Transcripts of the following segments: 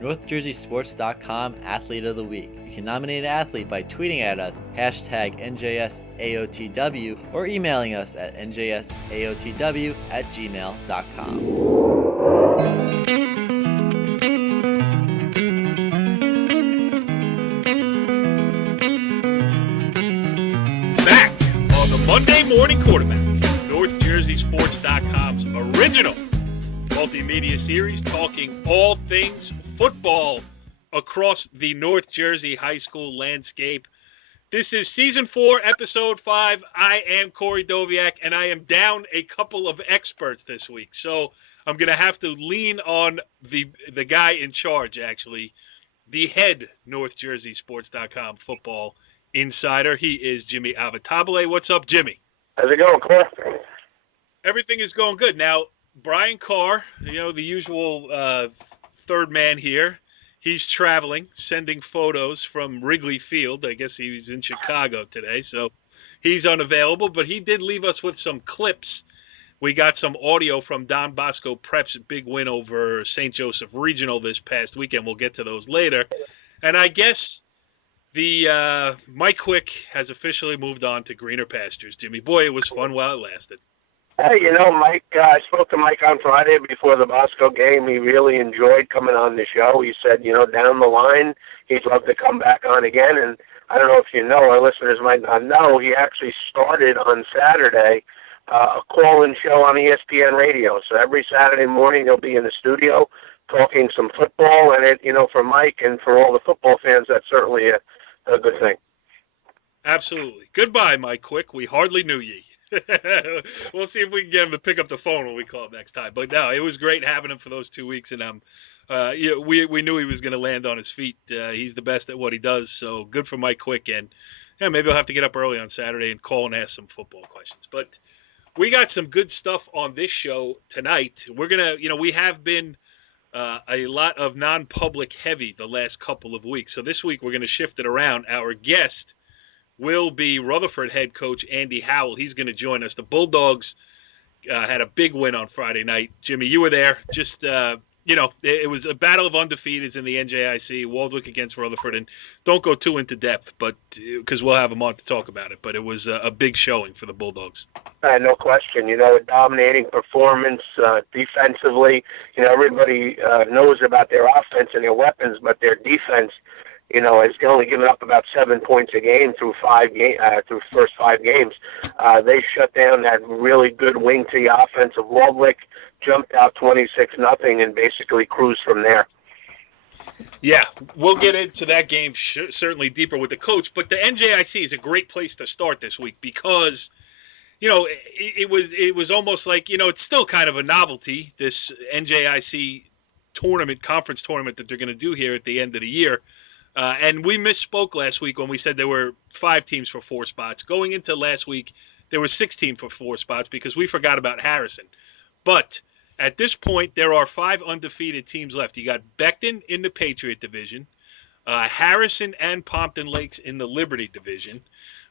NorthJerseySports.com Athlete of the Week. You can nominate an athlete by tweeting at us, hashtag NJSAOTW, or emailing us at njsaotw@gmail.com. Back on the Monday Morning Quarterback, NorthJerseySports.com's original multimedia series talking all things football across the North Jersey high school landscape. This is Season 4, Episode 5. I am Corey Doviak, and I am down a couple of experts this week. So I'm going to have to lean on the guy in charge, actually, the head NorthJerseySports.com football insider. He is Jimmy Avatable. What's up, Jimmy? How's it going, Corey? Everything is going good. Now, Brian Carr, the usual third man here, he's traveling, sending photos from Wrigley Field. I guess he's in Chicago today, so he's unavailable. But he did leave us with some clips. We got some audio from Don Bosco Prep's big win over St. Joseph Regional this past weekend. We'll get to those later. And I guess the Mike Quick has officially moved on to greener pastures, Jimmy. Boy, it was fun while it lasted. Hey, Mike, I spoke to Mike on Friday before the Bosco game. He really enjoyed coming on the show. He said, down the line, he'd love to come back on again. And I don't know if you know, our listeners might not know, he actually started on Saturday a call-in show on ESPN Radio. So every Saturday morning he'll be in the studio talking some football. And, for Mike and for all the football fans, that's certainly a good thing. Absolutely. Goodbye, Mike Quick. We hardly knew ye. We'll see if we can get him to pick up the phone when we call him next time. But no, it was great having him for those 2 weeks, and we knew he was going to land on his feet. He's the best at what he does, so good for Mike Quick. And maybe I'll have to get up early on Saturday and call and ask some football questions. But we got some good stuff on this show tonight. We're gonna, we have been a lot of non-public heavy the last couple of weeks. So this week we're going to shift it around. Our guest will be Rutherford head coach Andy Howell. He's going to join us. The Bulldogs had a big win on Friday night. Jimmy, you were there. Just, it was a battle of undefeateds in the NJIC, Waldwick against Rutherford. And don't go too into depth, but because we'll have them on to talk about it. But it was a big showing for the Bulldogs. No question. A dominating performance defensively. Everybody knows about their offense and their weapons, but their defense has only given up about 7 points a game through first 5 games. They shut down that really good wing T offense of Waldwick, jumped out 26-0, and basically cruised from there. Yeah, we'll get into that game certainly deeper with the coach, but the NJIC is a great place to start this week because, it was almost like, it's still kind of a novelty, this NJIC conference tournament that they're going to do here at the end of the year. And we misspoke last week when we said there were 5 teams for 4 spots. Going into last week, there were 6 teams for 4 spots because we forgot about Harrison. But at this point, there are 5 undefeated teams left. You got Beckton in the Patriot Division, Harrison and Pompton Lakes in the Liberty Division,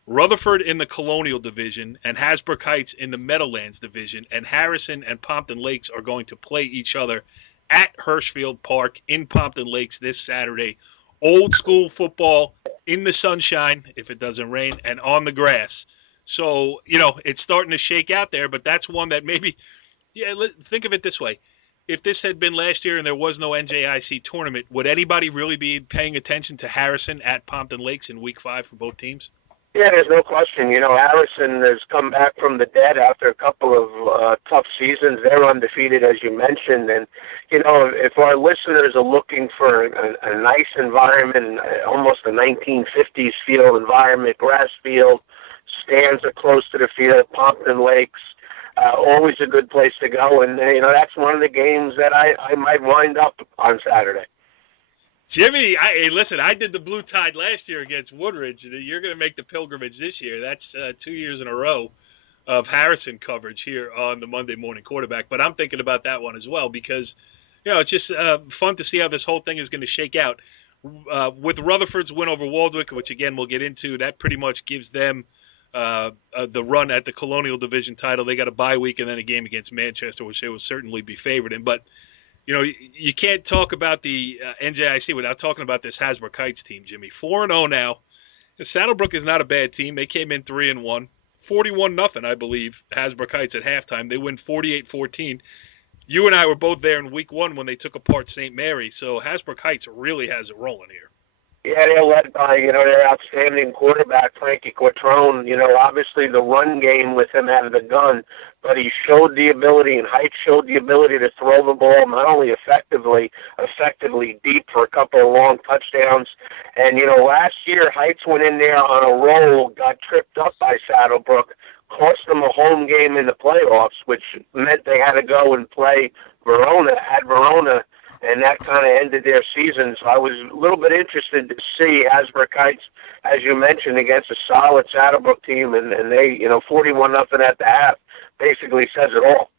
Rutherford in the Colonial Division, and Hasbrook Heights in the Meadowlands Division. And Harrison and Pompton Lakes are going to play each other at Hirschfield Park in Pompton Lakes this Saturday. Old school football in the sunshine, if it doesn't rain, and on the grass. So, it's starting to shake out there, but that's one that maybe, think of it this way. If this had been last year and there was no NJIC tournament, would anybody really be paying attention to Harrison at Pompton Lakes in Week 5 for both teams? Yeah, there's no question. Harrison has come back from the dead after a couple of tough seasons. They're undefeated, as you mentioned. And, if our listeners are looking for a nice environment, almost a 1950s feel environment, grass field, stands are close to the field, Pompton Lakes, always a good place to go. And, that's one of the games that I might wind up on Saturday. Jimmy, listen, I did the Blue Tide last year against Woodridge. You're going to make the pilgrimage this year. That's 2 years in a row of Harrison coverage here on the Monday Morning Quarterback. But I'm thinking about that one as well because, it's just fun to see how this whole thing is going to shake out. With Rutherford's win over Waldwick, which, again, we'll get into, that pretty much gives them the run at the Colonial Division title. They got a bye week and then a game against Manchester, which they will certainly be favored in. But You can't talk about the NJIC without talking about this Hasbrook Heights team, Jimmy. 4-0 now. Saddlebrook is not a bad team. They came in 3-1. 41-0, I believe, Hasbrook Heights at halftime. They win 48-14. You and I were both there in week 1 when they took apart St. Mary, so Hasbrook Heights really has it rolling here. Yeah, they're led by, their outstanding quarterback, Frankie Quattrone. Obviously the run game with him out of the gun, but he showed the ability, and Heights showed the ability to throw the ball not only effectively deep for a couple of long touchdowns. And, last year Heights went in there on a roll, got tripped up by Saddlebrook, cost them a home game in the playoffs, which meant they had to go and play Verona, and that kind of ended their season. So I was a little bit interested to see Hasbrook Heights, as you mentioned, against a solid Saddlebrook team, and they, 41-0 at the half, basically says it all.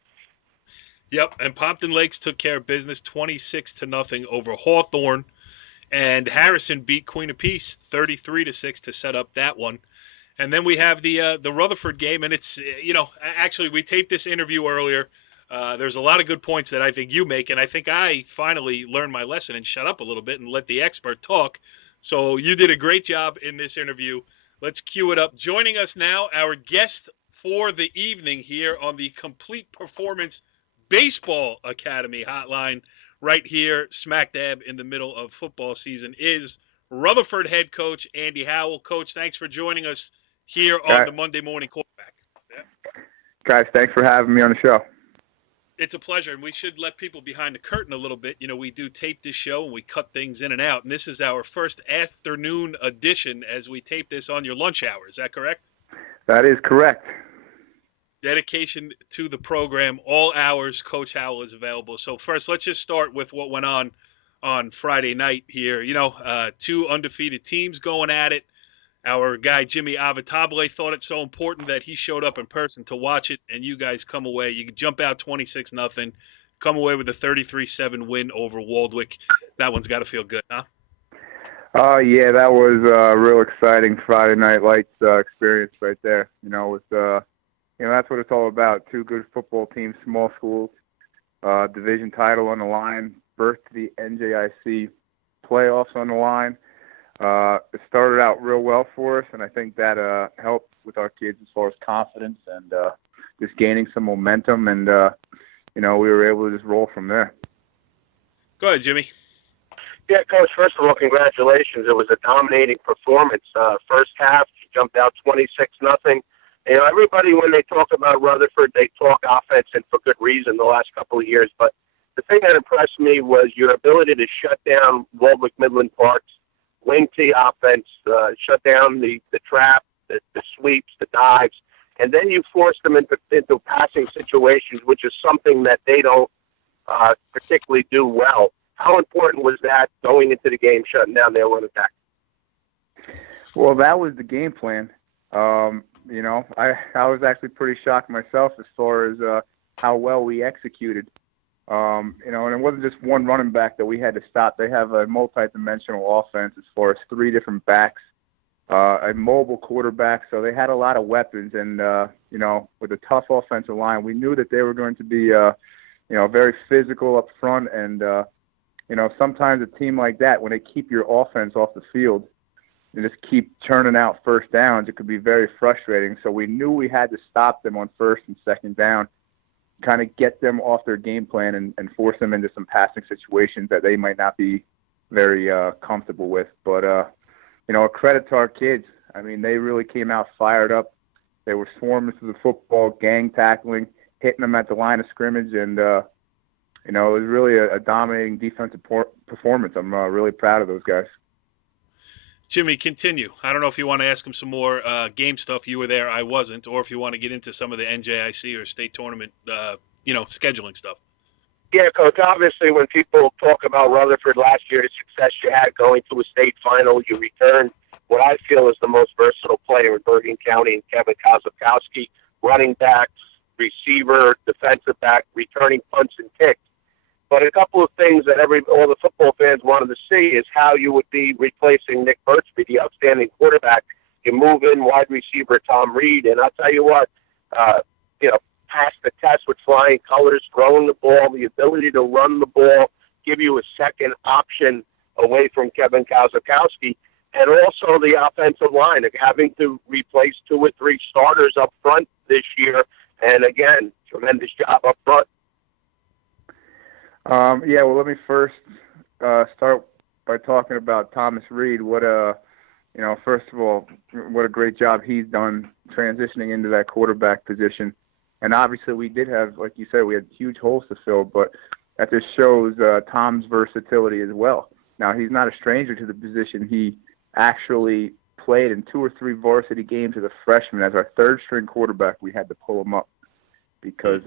Yep, and Pompton Lakes took care of business 26-0 over Hawthorne, and Harrison beat Queen of Peace 33-6 to set up that one. And then we have the Rutherford game, and it's, actually we taped this interview earlier. There's a lot of good points that I think you make, and I think I finally learned my lesson and shut up a little bit and let the expert talk. So you did a great job in this interview. Let's cue it up. Joining us now, our guest for the evening here on the Complete Performance Baseball Academy hotline, right here, smack dab in the middle of football season, is Rutherford head coach Andy Howell. Coach, thanks for joining us here on the Monday Morning Quarterback. Yeah. Guys, thanks for having me on the show. It's a pleasure, and we should let people behind the curtain a little bit. We do tape this show, and we cut things in and out, and this is our first afternoon edition as we tape this on your lunch hour. Is that correct? That is correct. Dedication to the program, all hours, Coach Howell is available. So first, let's just start with what went on Friday night here. 2 undefeated teams going at it. Our guy, Jimmy Avatable, thought it so important that he showed up in person to watch it, and you guys come away. You jump out 26-0, come away with a 33-7 win over Waldwick. That one's got to feel good, huh? Yeah, that was a real exciting Friday Night Lights experience right there. That's what it's all about. 2 good football teams, small schools, division title on the line, birth to the NJIC playoffs on the line. It started out real well for us, and I think that helped with our kids as far as confidence and just gaining some momentum, and we were able to just roll from there. Go ahead, Jimmy. Yeah, Coach, first of all, congratulations. It was a dominating performance. First half, jumped out 26-0. Everybody, when they talk about Rutherford, they talk offense, and for good reason the last couple of years. But the thing that impressed me was your ability to shut down Waldwick Midland Park's wing T offense, shut down the trap, the sweeps, the dives, and then you force them into passing situations, which is something that they don't particularly do well. How important was that going into the game, shutting down their run attack? Well, that was the game plan. I was actually pretty shocked myself as far as how well we executed. And it wasn't just one running back that we had to stop. They have a multi-dimensional offense as far as 3 different backs, a mobile quarterback. So they had a lot of weapons. And, with a tough offensive line, we knew that they were going to be, very physical up front. And, sometimes a team like that, when they keep your offense off the field and just keep churning out first downs, it could be very frustrating. So we knew we had to stop them on first and second down, kind of get them off their game plan and force them into some passing situations that they might not be very comfortable with. But, a credit to our kids. I mean, they really came out fired up. They were swarming through the football, gang tackling, hitting them at the line of scrimmage, and, it was really a dominating defensive performance. I'm really proud of those guys. Jimmy, continue. I don't know if you want to ask him some more game stuff. You were there, I wasn't, or if you want to get into some of the NJIC or state tournament, scheduling stuff. Yeah, Coach, obviously when people talk about Rutherford last year, the success you had going to a state final, you returned what I feel is the most versatile player in Bergen County in Kevin Kozakowski, running back, receiver, defensive back, returning punts and kicks. But a couple of things that all the football fans wanted to see is how you would be replacing Nick Birchby, the outstanding quarterback. You move in wide receiver Tom Reed, and I'll tell you what, pass the test with flying colors, throwing the ball, the ability to run the ball, give you a second option away from Kevin Kazakowski, and also the offensive line, having to replace 2 or 3 starters up front this year. And again, tremendous job up front. Yeah, well, let me first start by talking about Thomas Reed. First of all, what a great job he's done transitioning into that quarterback position. And obviously we did have, like you said, we had huge holes to fill, but that just shows Tom's versatility as well. Now, he's not a stranger to the position. He actually played in 2 or 3 varsity games as a freshman. As our 3rd-string quarterback, we had to pull him up because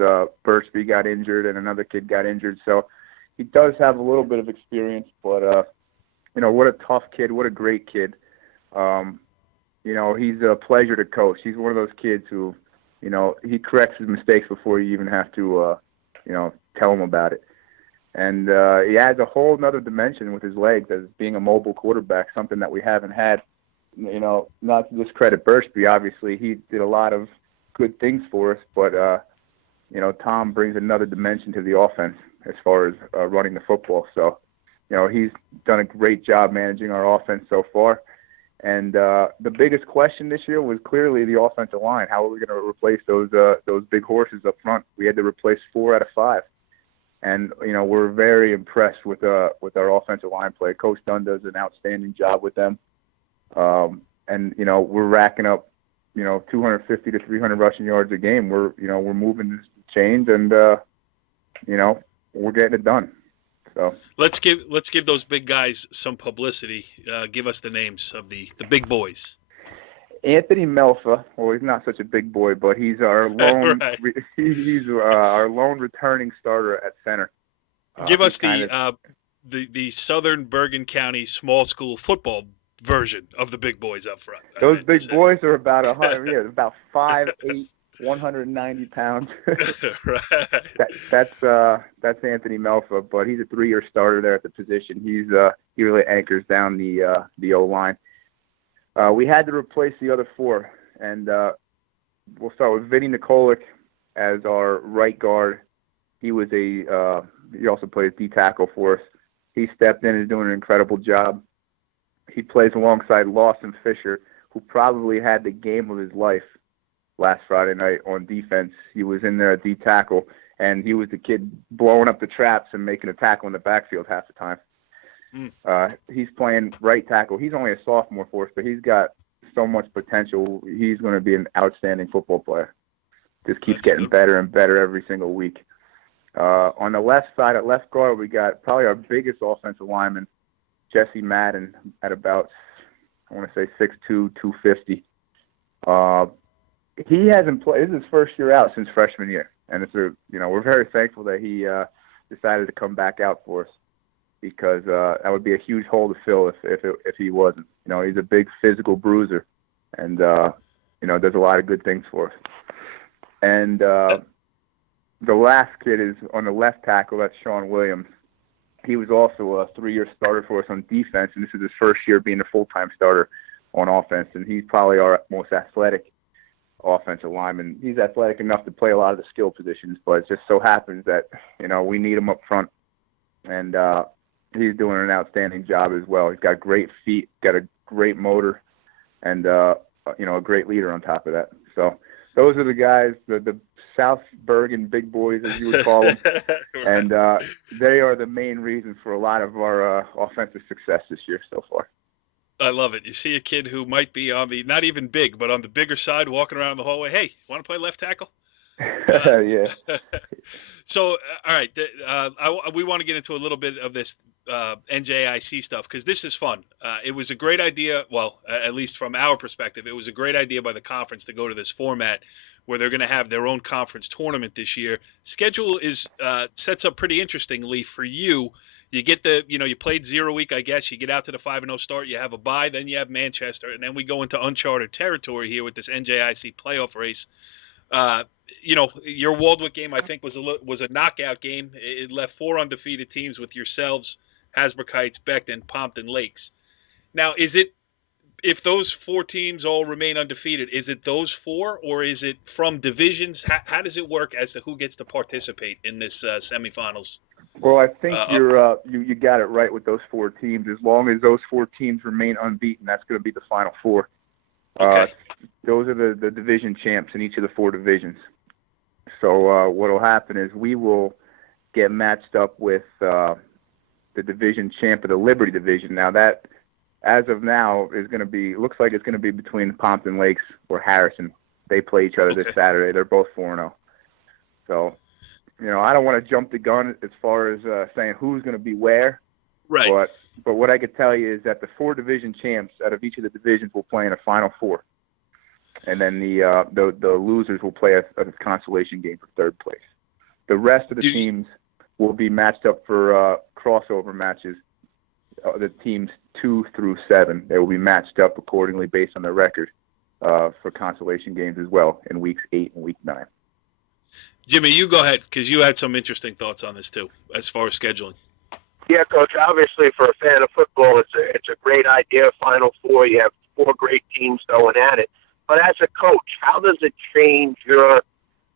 Birchby got injured and another kid got injured. So he does have a little bit of experience, but, what a tough kid, what a great kid. He's a pleasure to coach. He's one of those kids who, he corrects his mistakes before you even have to, tell him about it. And he adds a whole nother dimension with his legs as being a mobile quarterback, something that we haven't had. Not to discredit Birchby, obviously. He did a lot of good things for us, but, Tom brings another dimension to the offense as far as running the football. So, he's done a great job managing our offense so far. And the biggest question this year was clearly the offensive line. How are we going to replace those big horses up front? We had to replace 4 out of 5. And, we're very impressed with our offensive line play. Coach Dunn does an outstanding job with them. We're racking up, 250 to 300 rushing yards a game. We're moving the chains and, we're getting it done. So let's give those big guys some publicity. Give us the names of the big boys. Anthony Melfa. Well, he's not such a big boy, but he's our lone right. he's our lone returning starter at center. Give us the Southern Bergen County small school football version of the big boys up front. Those big boys are about 100. Yeah, about 5'8", 190 pounds. Right. That's Anthony Melfa, but he's a 3-year starter there at the position. He really anchors down the O-line. We had to replace the other 4, and we'll start with Vinny Nikolic as our right guard. He also plays D tackle for us. He stepped in and is doing an incredible job. He plays alongside Lawson Fisher, who probably had the game of his life last Friday night on defense. He was in there at D tackle, and he was the kid blowing up the traps and making a tackle in the backfield half the time. He's playing right tackle. He's only a sophomore for us, but he's got so much potential. He's going to be an outstanding football player. Just keeps getting better and better every single week. On the left side, at left guard, we got probably our biggest offensive lineman, Jesse Madden, at about, I want to say 6'2", 250. He hasn't played. This is his first year out since freshman year, and we're very thankful that he decided to come back out for us, because that would be a huge hole to fill if he wasn't. He's a big physical bruiser, and does a lot of good things for us. And the last kid is on the left tackle. That's Sean Williams. He was also a 3-year starter for us on defense, and this is his first year being a full-time starter on offense. And he's probably our most athletic offensive lineman. He's athletic enough to play a lot of the skill positions, but it just so happens that we need him up front, and he's doing an outstanding job as well. He's got great feet, got a great motor, and a great leader on top of that. So those are the guys, the South Bergen big boys, as you would call them, and they are the main reason for a lot of our offensive success this year so far. I love it. You see a kid who might be on the, not even big, but on the bigger side, walking around the hallway. Hey, want to play left tackle? Yeah. So, all right, we want to get into a little bit of this NJIC stuff, because this is fun. It was a great idea, well, at least from our perspective, it was a great idea by the conference to go to this format where they're going to have their own conference tournament this year. Schedule is sets up pretty interestingly for you. You get you played 0 week, I guess. You get out to the 5-0 start. You have a bye, then you have Manchester, and then we go into uncharted territory here with this NJIC playoff race. Your Waldwick game, I think, was a knockout game. It left 4 undefeated teams with yourselves, Hasbrook Heights, Beckton, Pompton Lakes. Now, is it if those 4 teams all remain undefeated, is it those 4, or is it from divisions? How does it work as to who gets to participate in this semifinals? Well, I think you got it right with those 4 teams. As long as those 4 teams remain unbeaten, that's going to be the final 4. Okay. Those are the division champs in each of the 4 divisions. So what will happen is we will get matched up with the division champ of the Liberty division. Now that, as of now, is going to be, looks like it's going to be between Pompton Lakes or Harrison. They play each other this Saturday. They're both 4-0. So, I don't want to jump the gun as far as saying who's going to be where. Right. But what I could tell you is that the 4 division champs out of each of the divisions will play in a Final 4. And then the losers will play a consolation game for 3rd place. The rest of the teams will be matched up for crossover matches. The teams 2 through 7, they will be matched up accordingly based on their record for consolation games as well in weeks 8 and week 9. Jimmy, you go ahead, because you had some interesting thoughts on this too, as far as scheduling. Yeah, Coach, obviously for a fan of football, it's a great idea, Final 4. You have 4 great teams going at it. But as a coach, how does it change your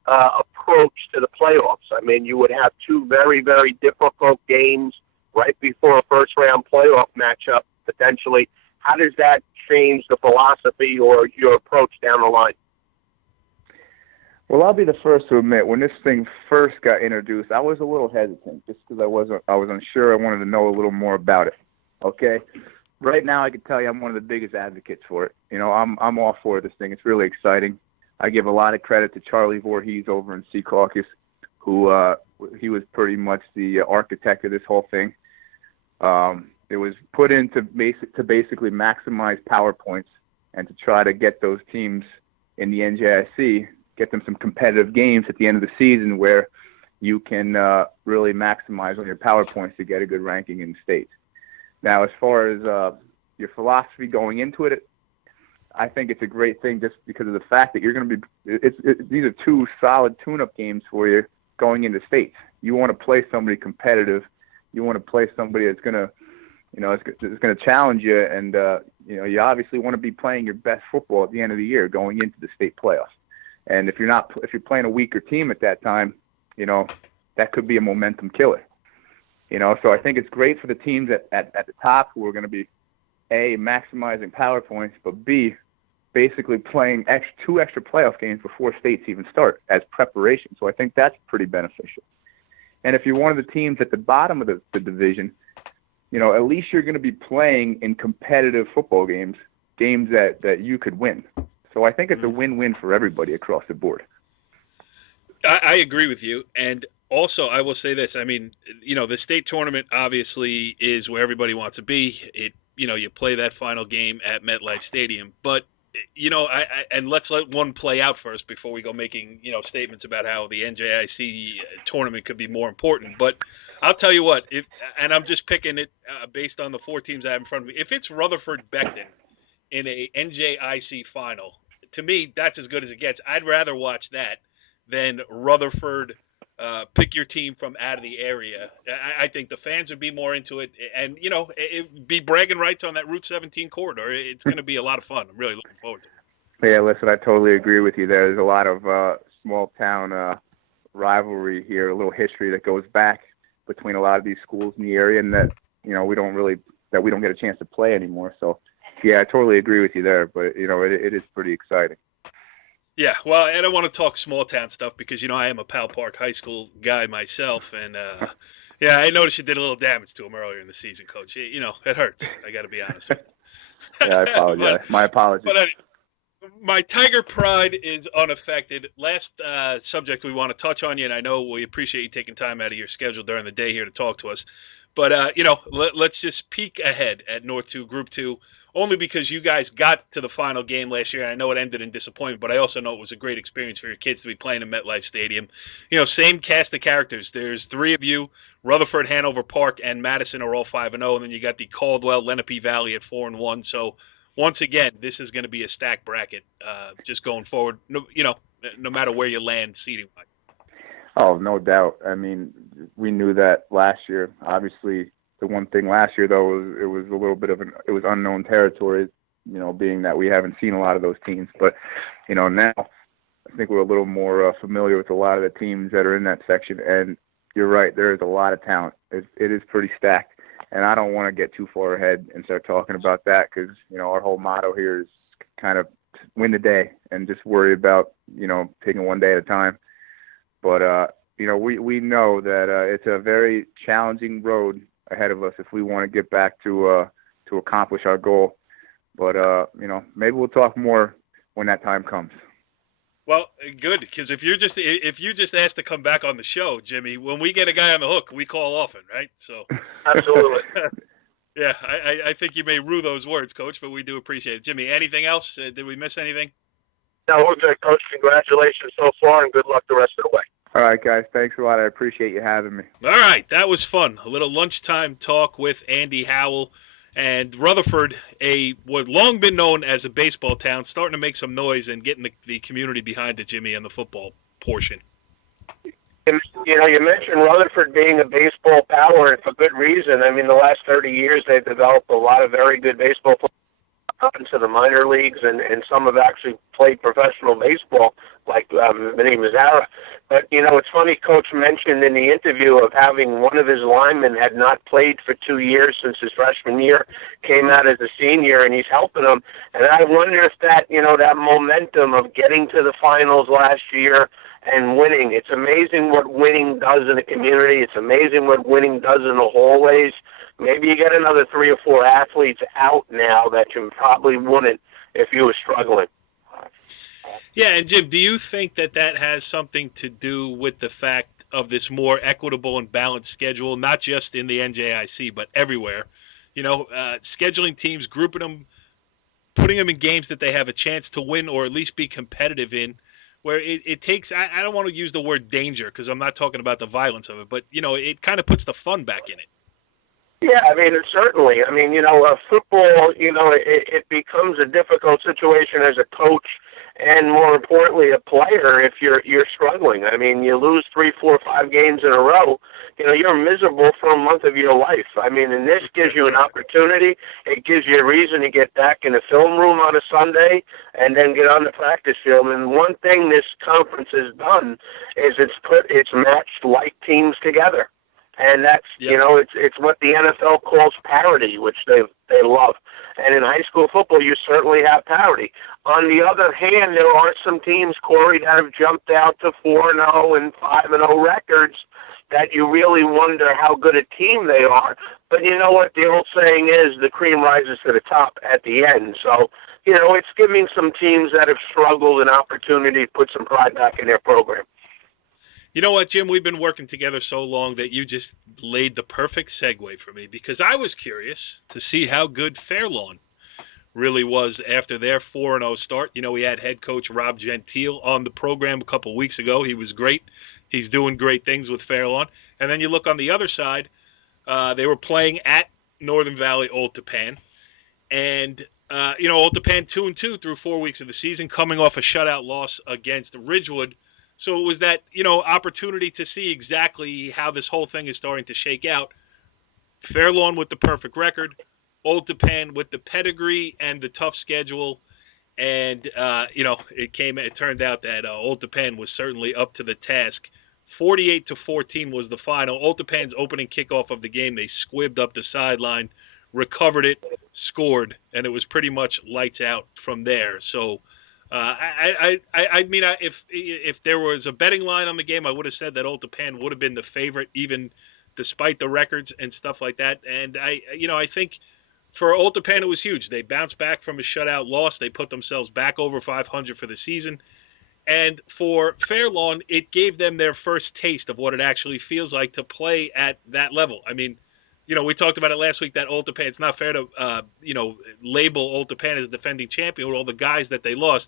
approach to the playoffs? I mean, you would have 2 very, very difficult games right before a first-round playoff matchup, potentially. How does that change the philosophy or your approach down the line? Well, I'll be the first to admit, when this thing first got introduced, I was a little hesitant just because I was unsure. I wanted to know a little more about it. Okay? Right now, I can tell you I'm one of the biggest advocates for it. I'm all for this thing. It's really exciting. I give a lot of credit to Charlie Voorhees over in Sea Caucus, who he was pretty much the architect of this whole thing. It was put in to basically maximize power points and to try to get those teams in the NJIC, get them some competitive games at the end of the season where you can really maximize on your power points to get a good ranking in the state. Now, as far as your philosophy going into it, I think it's a great thing just because of the fact that you're going to be these are 2 solid tune-up games for you going into states. You want to play somebody competitive. You want to play somebody that's going to, it's going to challenge you, and you obviously want to be playing your best football at the end of the year going into the state playoffs. And if you're playing a weaker team at that time, that could be a momentum killer. So I think it's great for the teams at the top who are going to be, A, maximizing power points, but B, basically playing 2 extra playoff games before states even start as preparation. So I think that's pretty beneficial. And if you're one of the teams at the bottom of the division, at least you're going to be playing in competitive football games that you could win. So I think it's a win-win for everybody across the board. I agree with you. And also, I will say this. I mean, the state tournament obviously is where everybody wants to be. You play that final game at MetLife Stadium. But, and let's let one play out first before we go making, statements about how the NJIC tournament could be more important. But I'll tell you what, and I'm just picking it based on the 4 teams I have in front of me. If it's Rutherford-Becton in a NJIC final, to me, that's as good as it gets. I'd rather watch that than Rutherford pick your team from out of the area. I think the fans would be more into it, and it'd be bragging rights on that Route 17 corridor. It's going to be a lot of fun. I'm really looking forward to it. Yeah, listen, I totally agree with you. There's a lot of small town rivalry here, a little history that goes back between a lot of these schools in the area, and that we don't get a chance to play anymore. So. Yeah, I totally agree with you there, but, it is pretty exciting. Yeah, well, I don't want to talk small town stuff because, I am a Powell Park High School guy myself, and, yeah, I noticed you did a little damage to him earlier in the season, Coach. It hurts. I got to be honest. Yeah, I apologize. My apologies. But my Tiger pride is unaffected. Last subject we want to touch on you, and I know we appreciate you taking time out of your schedule during the day here to talk to us, but, let's just peek ahead at North 2, Group 2. Only because you guys got to the final game last year. I know it ended in disappointment, but I also know it was a great experience for your kids to be playing in MetLife Stadium. Same cast of characters. There's 3 of you. Rutherford, Hanover Park, and Madison are all 5-0, and then you got the Caldwell, Lenape Valley at 4-1. So once again, this is going to be a stacked bracket just going forward, no matter where you land seating-wise. Oh, no doubt. I mean, we knew that last year. Obviously, the one thing last year, though, it was a little bit of it was unknown territory. being that we haven't seen a lot of those teams. But, now I think we're a little more familiar with a lot of the teams that are in that section. And you're right, there is a lot of talent. It is pretty stacked. And I don't want to get too far ahead and start talking about that because, our whole motto here is kind of win the day and just worry about, taking one day at a time. But, we know that it's a very challenging road ahead of us if we want to get back to accomplish our goal. But, maybe we'll talk more when that time comes. Well, good, because if you just asked to come back on the show, Jimmy, when we get a guy on the hook, we call often, right? So absolutely. Yeah, I think you may rue those words, Coach, but we do appreciate it. Jimmy, anything else? Did we miss anything? No, we're good, Coach. Congratulations so far, and good luck the rest of the way. All right, guys. Thanks a lot. I appreciate you having me. All right, that was fun. A little lunchtime talk with Andy Howell. And Rutherford, what long been known as a baseball town, starting to make some noise and getting the community behind it, Jimmy, and the football portion. You mentioned Rutherford being a baseball power, and for good reason. I mean, the last 30 years they've developed a lot of very good baseball players up into the minor leagues, and some have actually played professional baseball, like Vinny Mazzara. But, it's funny, Coach mentioned in the interview of having one of his linemen had not played for 2 years since his freshman year, came out as a senior, and he's helping them. And I wonder if that, that momentum of getting to the finals last year and winning, it's amazing what winning does in the community. It's amazing what winning does in the hallways. Maybe you get another 3 or 4 athletes out now that you probably wouldn't if you were struggling. Yeah, and Jim, do you think that has something to do with the fact of this more equitable and balanced schedule, not just in the NJIC, but everywhere? Scheduling teams, grouping them, putting them in games that they have a chance to win or at least be competitive in, where it takes, I don't want to use the word danger because I'm not talking about the violence of it, but, it kind of puts the fun back in it. Yeah, I mean, certainly. I mean, football, it becomes a difficult situation as a coach and, more importantly, a player if you're struggling. I mean, you lose 3, 4, 5 games in a row, you're miserable for a month of your life. I mean, and this gives you an opportunity. It gives you a reason to get back in the film room on a Sunday and then get on the practice field. And one thing this conference has done is it's matched like teams together. And that's, it's what the NFL calls parity, which they love. And in high school football, you certainly have parity. On the other hand, there are some teams, Corey, that have jumped out to 4-0 and 5-0 records that you really wonder how good a team they are. But you know what? The old saying is the cream rises to the top at the end. So, it's giving some teams that have struggled an opportunity to put some pride back in their program. You know what, Jim? We've been working together so long that you just laid the perfect segue for me because I was curious to see how good Fairlawn really was after their 4-0 start. We had head coach Rob Gentile on the program a couple of weeks ago. He was great. He's doing great things with Fairlawn. And then you look on the other side, they were playing at Northern Valley Old Tappan. And, Old Tappan 2-2 through 4 weeks of the season, coming off a shutout loss against Ridgewood. So it was that, opportunity to see exactly how this whole thing is starting to shake out. Fairlawn with the perfect record, Old Tappan with the pedigree and the tough schedule. And, it turned out that Old Tappan was certainly up to the task. 48-14 was the final. Old Tappan's opening kickoff of the game, they squibbed up the sideline, recovered it, scored, and it was pretty much lights out from there. So, if there was a betting line on the game, I would have said that Old Tappan would have been the favorite, even despite the records and stuff like that. And I think for Old Tappan it was huge. They bounced back from a shutout loss. They put themselves back over 500 for the season. And for Fairlawn, it gave them their first taste of what it actually feels like to play at that level. I mean, we talked about it last week that Old Tappan, it's not fair to, label Old Tappan as a defending champion with all the guys that they lost.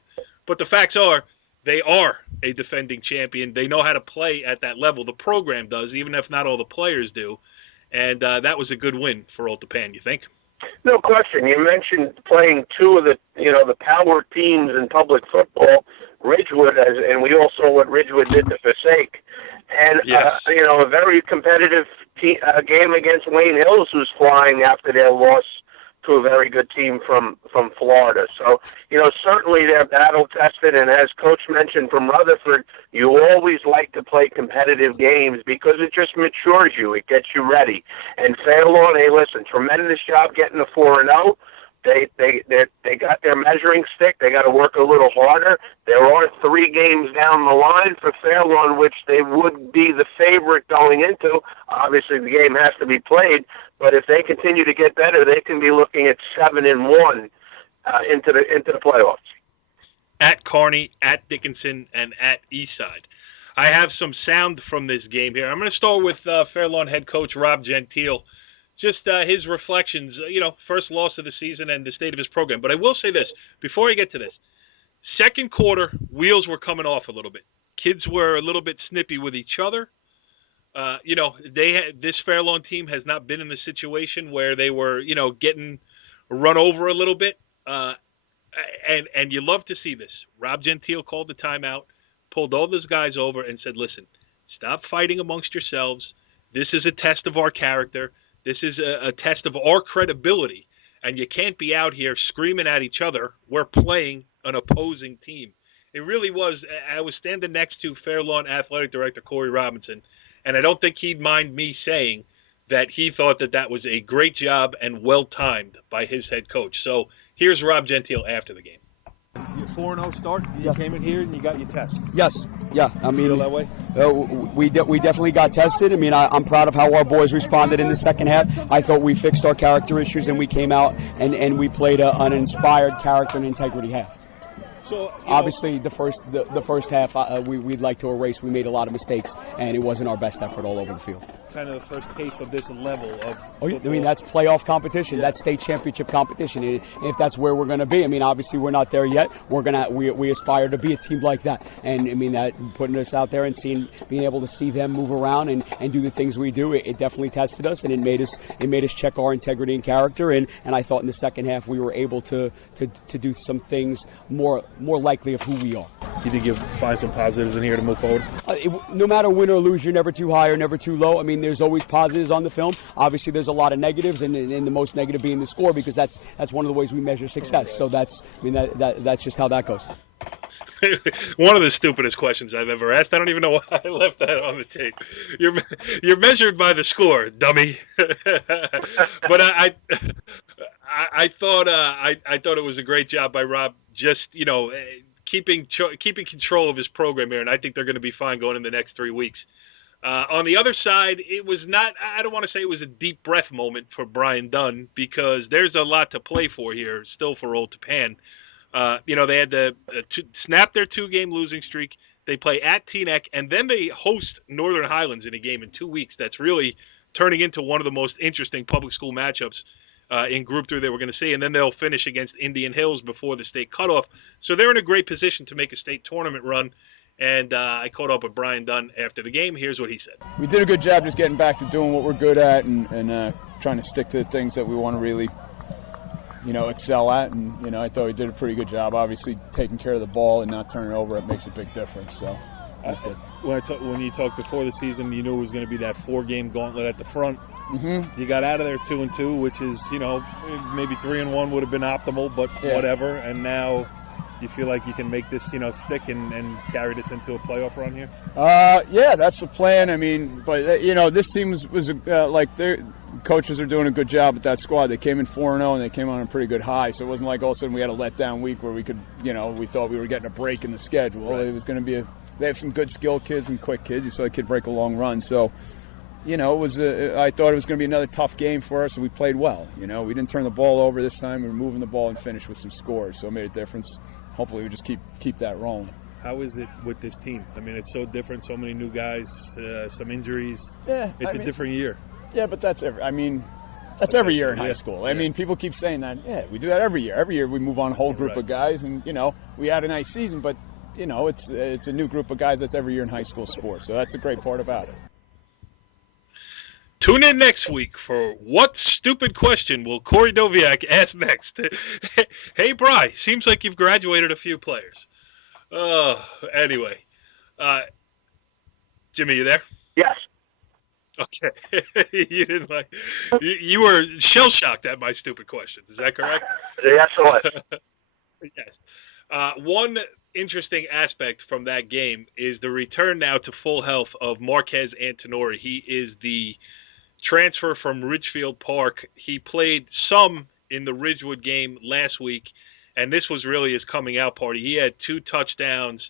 But the facts are they are a defending champion. They know how to play at that level. The program does, even if not all the players do. And that was a good win for Old Tappan, you think? No question. You mentioned playing two of the, the power teams in public football, Ridgewood, and we all saw what Ridgewood did to forsake. And, yes. A very competitive game against Wayne Hills, who's flying after their loss to a very good team from Florida. So, certainly they're battle-tested, and as Coach mentioned from Rutherford, you always like to play competitive games because it just matures you. It gets you ready. And Fairlawn, hey, listen, tremendous job getting the 4-0. They got their measuring stick. They got to work a little harder. There are 3 games down the line for Fairlawn, which they would be the favorite going into. Obviously, the game has to be played, but if they continue to get better, they can be looking at 7-1 into the playoffs. At Kearney, at Dickinson, and at Eastside. I have some sound from this game here. I'm going to start with Fairlawn head coach Rob Gentile. Just his reflections, first loss of the season and the state of his program. But I will say this, before I get to this. Second quarter, wheels were coming off a little bit. Kids were a little bit snippy with each other. This Fairlawn team has not been in the situation where they were, getting run over a little bit. And you love to see this. Rob Gentile called the timeout, pulled all those guys over and said, listen, stop fighting amongst yourselves. This is a test of our character. This is a test of our credibility, and you can't be out here screaming at each other. We're playing an opposing team. It really was. I was standing next to Fairlawn Athletic Director Corey Robinson, and I don't think he'd mind me saying that he thought that was a great job and well-timed by his head coach. So here's Rob Gentile after the game. Your 4-0 start, you came in here and you got your test. Yes, yeah. I mean, feel that way? We definitely got tested. I mean, I'm proud of how our boys responded in the second half. I thought we fixed our character issues and we came out and we played an inspired character and integrity half. So obviously, the first half we'd like to erase. We made a lot of mistakes, and it wasn't our best effort all over the field. Kind of the first taste of this level of football. I mean, that's playoff competition. That's state championship competition. If that's where we're going to be, I mean, obviously we're not there yet. We aspire to be a team like that, and I mean that putting us out there and being able to see them move around and do the things we do, it definitely tested us, and it made us check our integrity and character. And I thought in the second half we were able to do some things more likely of who we are. You think you'll find some positives in here to move forward? No matter win or lose, you're never too high or never too low. I mean, there's always positives on the film. Obviously, there's a lot of negatives, and the most negative being the score, because that's one of the ways we measure success. So that's just how that goes. One of the stupidest questions I've ever asked. I don't even know why I left that on the tape. You're measured by the score, dummy. But I thought it was a great job by Rob. Just keeping control of his program here, and I think they're going to be fine going in the next 3 weeks. On the other side, it was not, I don't want to say it was a deep breath moment for Brian Dunn, because there's a lot to play for here still for Old Tappan. They had to snap their 2-game losing streak. They play at Teaneck, and then they host Northern Highlands in a game in 2 weeks. That's really turning into one of the most interesting public school matchups in Group 3 that we're going to see. And then they'll finish against Indian Hills before the state cutoff. So they're in a great position to make a state tournament run. And I caught up with Brian Dunn after the game. Here's what he said. We did a good job just getting back to doing what we're good at and trying to stick to the things that we want to really, excel at. And, I thought we did a pretty good job. Obviously, taking care of the ball and not turning it over, it makes a big difference. So that's good. When you talked before the season, you knew it was going to be that 4-game gauntlet at the front. Mm-hmm. You got out of there 2-2, which is, maybe 3-1 would have been optimal, but whatever. And now you feel like you can make this, stick and carry this into a playoff run here? Yeah, that's the plan. I mean, but this team was their coaches are doing a good job with that squad. They came in 4-0 and they came on a pretty good high. So it wasn't like all of a sudden we had a letdown week where we could, we thought we were getting a break in the schedule. Right. It was going to be they have some good skill kids and quick kids. You saw a kid break a long run. So, it was I thought it was going to be another tough game for us, and we played well. We didn't turn the ball over this time. We were moving the ball and finished with some scores, so it made a difference. Hopefully we just keep that rolling. How is it with this team? I mean, it's so different, so many new guys, some injuries. Yeah, it's a different year. Yeah, but that's every year in high school. I mean, people keep saying that. Yeah, we do that every year. Every year we move on a whole group of guys, and we had a nice season, but it's a new group of guys that's every year in high school sports. So that's a great part about it. Tune in next week for What Stupid Question Will Corey Doviak Ask Next? Hey, Bri, seems like you've graduated a few players. Anyway. Jimmy, you there? Yes. Okay. You didn't like. You were shell shocked at my stupid questions. Is that correct? Yes, it was. Yes. One interesting aspect from that game is the return now to full health of Marquez Antinori. He is the transfer from Ridgefield Park. He played some in the Ridgewood game last week, and this was really his coming out party. He had 2 touchdowns,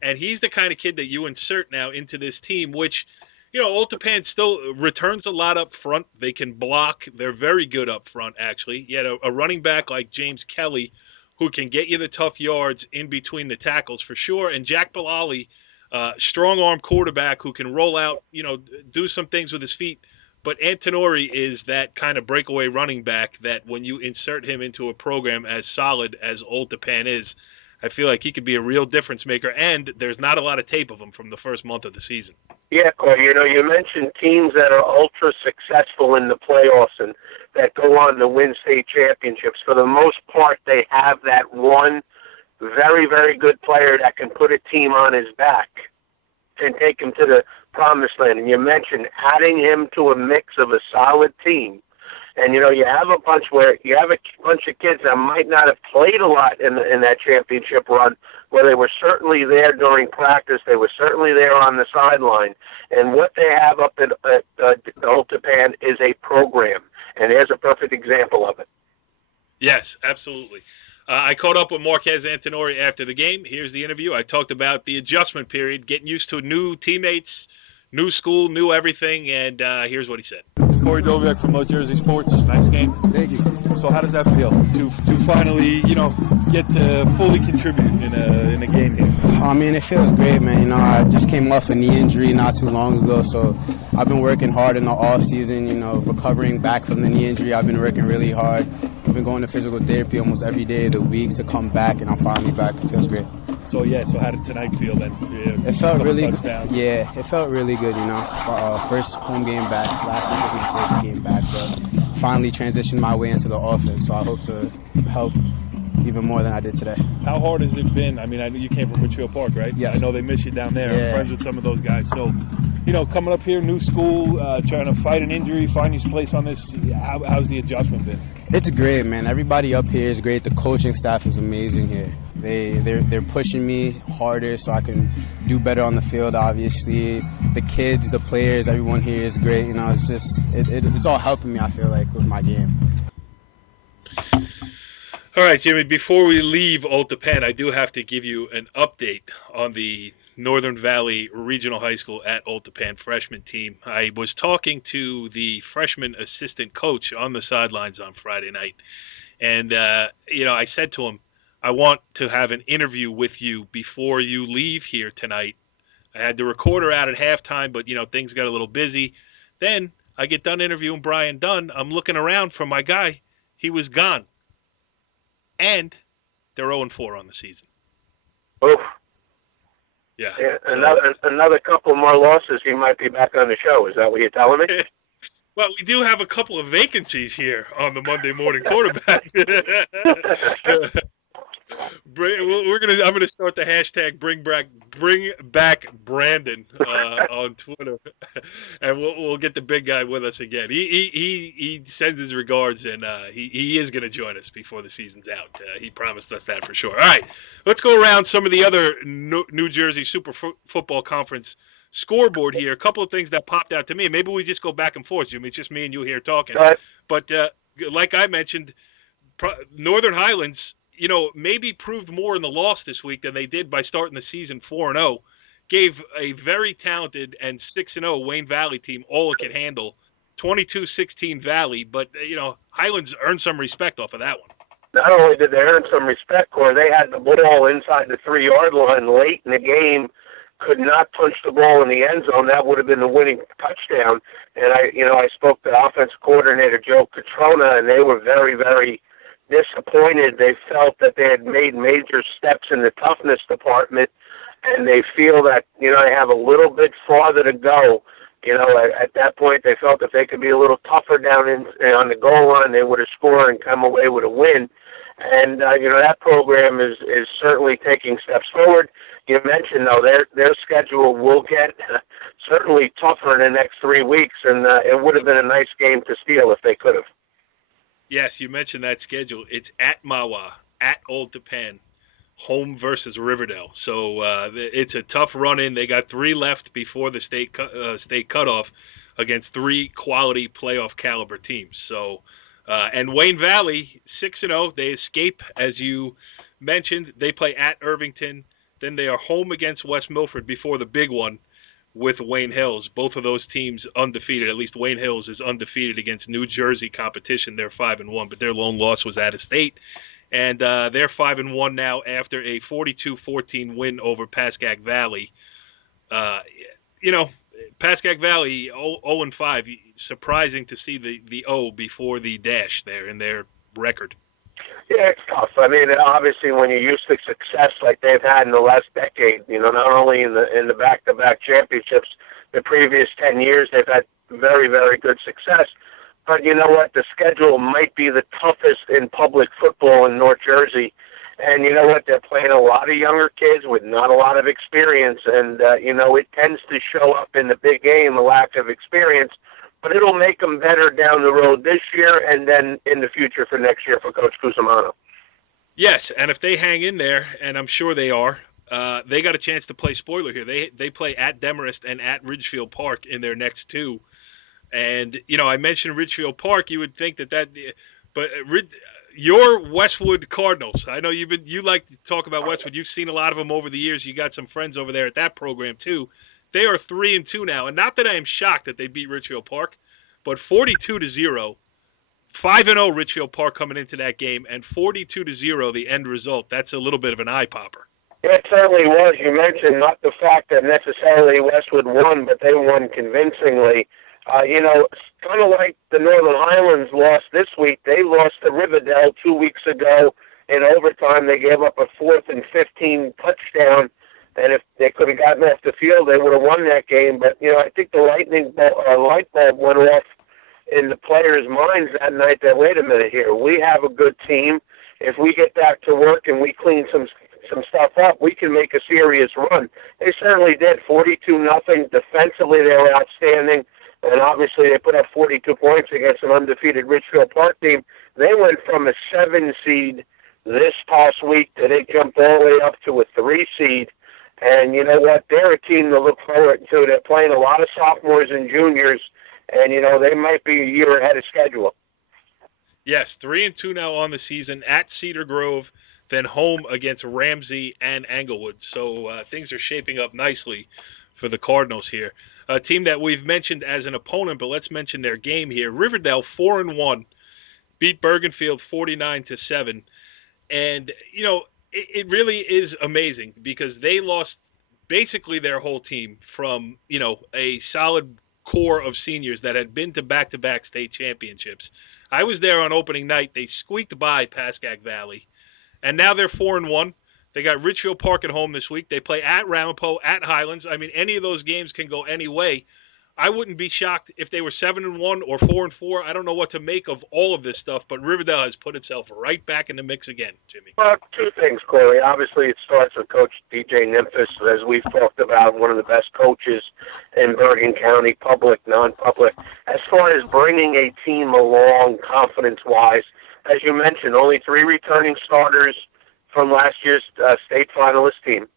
and he's the kind of kid that you insert now into this team, which, Old Tappan still returns a lot up front. They can block. They're very good up front, actually. You had a running back like James Kelly who can get you the tough yards in between the tackles for sure, and Jack Bilali, strong-arm quarterback who can roll out, do some things with his feet. But Antinori is that kind of breakaway running back that when you insert him into a program as solid as Old Tappan is, I feel like he could be a real difference maker, and there's not a lot of tape of him from the first month of the season. Yeah, Corey, you mentioned teams that are ultra successful in the playoffs and that go on to win state championships. For the most part, they have that one very, very good player that can put a team on his back and take him to the promised land. And you mentioned adding him to a mix of a solid team. And, you have a bunch of kids that might not have played a lot in that championship run, where they were certainly there during practice. They were certainly there on the sideline. And what they have up at Old Tappan is a program. And there's a perfect example of it. Yes, absolutely. I caught up with Marquez Antinori after the game. Here's the interview. I talked about the adjustment period, getting used to new teammates, new school, new everything, and here's what he said. Corey Doviak from North Jersey Sports. Nice game. Thank you. So how does that feel to finally, get to fully contribute in a game here? I mean, it feels great, man. I just came off a knee injury not too long ago, so I've been working hard in the off season, recovering back from the knee injury. I've been working really hard. I've been going to physical therapy almost every day of the week to come back, and I'm finally back. It feels great. So how did tonight feel then? It felt really good. Yeah, it felt really good, First home game back. Last week was my first game back, but finally transitioned my way into the offense, so I hope to help even more than I did today. How hard has it been? I mean, I know you came from Ridgefield Park, right? Yes. I know they miss you down there. Yeah. I'm friends with some of those guys. So, coming up here, new school, trying to fight an injury, find your place on this, how's the adjustment been? It's great, man. Everybody up here is great. The coaching staff is amazing here. They're pushing me harder so I can do better on the field, obviously. The kids, the players, everyone here is great. It's just, it's all helping me, I feel like, with my game. All right, Jimmy, before we leave Old Tappan, I do have to give you an update on the Northern Valley Regional High School at Old Tappan freshman team. I was talking to the freshman assistant coach on the sidelines on Friday night, and, I said to him, I want to have an interview with you before you leave here tonight. I had the recorder out at halftime, but, things got a little busy. Then I get done interviewing Brian Dunn. I'm looking around for my guy. He was gone. And they're 0-4 on the season. Oof. Yeah. Another couple more losses, he might be back on the show. Is that what you're telling me? Well, we do have a couple of vacancies here on the Monday morning quarterback. I'm gonna start the hashtag bring back Brandon on Twitter, and we'll get the big guy with us again. He sends his regards, and he is gonna join us before the season's out. He promised us that for sure. All right, let's go around some of the other New Jersey Super Football Conference scoreboard here. A couple of things that popped out to me. Maybe we just go back and forth, Jimmy. It's just me and you here talking. But like I mentioned, Northern Highlands, maybe proved more in the loss this week than they did by starting the season 4-0. Gave a very talented and 6-0 Wayne Valley team all it could handle, 22-16 Valley. But, Highlands earned some respect off of that one. Not only did they earn some respect, Corey, they had the ball inside the 3-yard line late in the game, could not punch the ball in the end zone. That would have been the winning touchdown. And I spoke to offensive coordinator Joe Catrona, and they were very, very disappointed. They felt that they had made major steps in the toughness department, and they feel that they have a little bit farther to go. At that point, they felt if they could be a little tougher down on the goal line, they would have scored and come away with a win. And, that program is certainly taking steps forward. You mentioned, though, their schedule will get certainly tougher in the next 3 weeks, and it would have been a nice game to steal if they could have. Yes, you mentioned that schedule. It's at Mawa, at Old Tappan, home versus Riverdale. So it's a tough run-in. They got 3 left before the state cutoff against 3 quality playoff caliber teams. So, and Wayne Valley, 6-0. They escape, as you mentioned. They play at Irvington. Then they are home against West Milford before the big one with Wayne Hills. Both of those teams undefeated. At least Wayne Hills is undefeated against New Jersey competition. They're 5-1, but their lone loss was out of state. And they're 5-1 now after a 42-14 win over Pascack Valley. Pascack Valley 0-5. Surprising to see the O before the dash there in their record. Yeah, it's tough. I mean, obviously, when you're used to success like they've had in the last decade, not only in the back-to-back championships, the previous 10 years they've had very, very good success. But you know what? The schedule might be the toughest in public football in North Jersey. And you know what? They're playing a lot of younger kids with not a lot of experience. And, it tends to show up in the big game, a lack of experience. But it'll make them better down the road this year and then in the future for next year for Coach Cusimano. Yes, and if they hang in there, and I'm sure they are, they got a chance to play spoiler here. They play at Demarest and at Ridgefield Park in their next 2. And, I mentioned Ridgefield Park. You would think but your Westwood Cardinals, I know you like to talk about Westwood. You've seen a lot of them over the years. You got some friends over there at that program, too. They are 3-2 now. And not that I am shocked that they beat Ridgefield Park, but 42-0, 5-0 Ridgefield Park coming into that game, and 42-0 the end result. That's a little bit of an eye-popper. It certainly was. You mentioned not the fact that necessarily Westwood won, but they won convincingly. Kind of like the Northern Highlands lost this week. They lost to Riverdale 2 weeks ago in overtime. They gave up a 4th and 15 touchdown, and if they could have gotten off the field, they would have won that game. But, I think the light bulb went off in the players' minds that night that, wait a minute here, we have a good team. If we get back to work and we clean some stuff up, we can make a serious run. They certainly did. 42-0. Defensively, they were outstanding. And obviously they put up 42 points against an undefeated Ridgefield Park team. They went from a 7 seed this past week that they jumped all the way up to a 3 seed. And you know what? They're a team to look forward to. They're playing a lot of sophomores and juniors, and, they might be a year ahead of schedule. Yes, 3-2 now on the season at Cedar Grove, then home against Ramsey and Englewood. So things are shaping up nicely for the Cardinals here. A team that we've mentioned as an opponent, but let's mention their game here. Riverdale 4-1, beat Bergenfield 49-7. And, it really is amazing because they lost basically their whole team from, a solid core of seniors that had been to back-to-back state championships. I was there on opening night. They squeaked by Pascack Valley, and now they're 4-1. They got Ridgefield Park at home this week. They play at Ramapo, at Highlands. I mean, any of those games can go any way. I wouldn't be shocked if they were 7-1 or 4-4. I don't know what to make of all of this stuff, but Riverdale has put itself right back in the mix again, Jimmy. Well, 2 things, Corey. Obviously, it starts with Coach DJ Nimphus, as we've talked about, one of the best coaches in Bergen County, public, non-public. As far as bringing a team along confidence-wise, as you mentioned, only 3 returning starters from last year's state finalist team.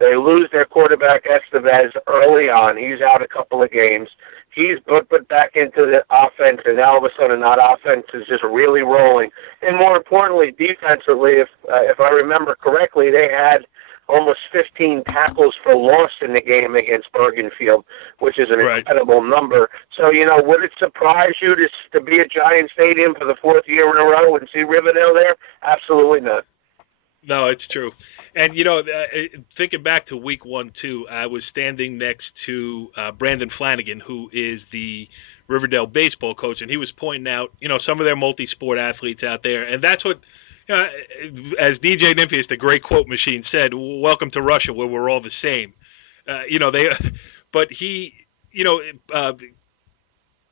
They lose their quarterback, Estevez, early on. He's out a couple of games. He's put back into the offense, and now all of a sudden that offense is just really rolling. And more importantly, defensively, if I remember correctly, they had almost 15 tackles for loss in the game against Bergenfield, which is an incredible number. So, would it surprise you to be at Giant Stadium for the 4th year in a row and see Riverdale there? Absolutely not. No, it's true. And, thinking back to week 1, too, I was standing next to Brandon Flanagan, who is the Riverdale baseball coach, and he was pointing out, some of their multi-sport athletes out there. And that's what, as DJ Nimphus, the great quote machine, said, welcome to Russia, where we're all the same.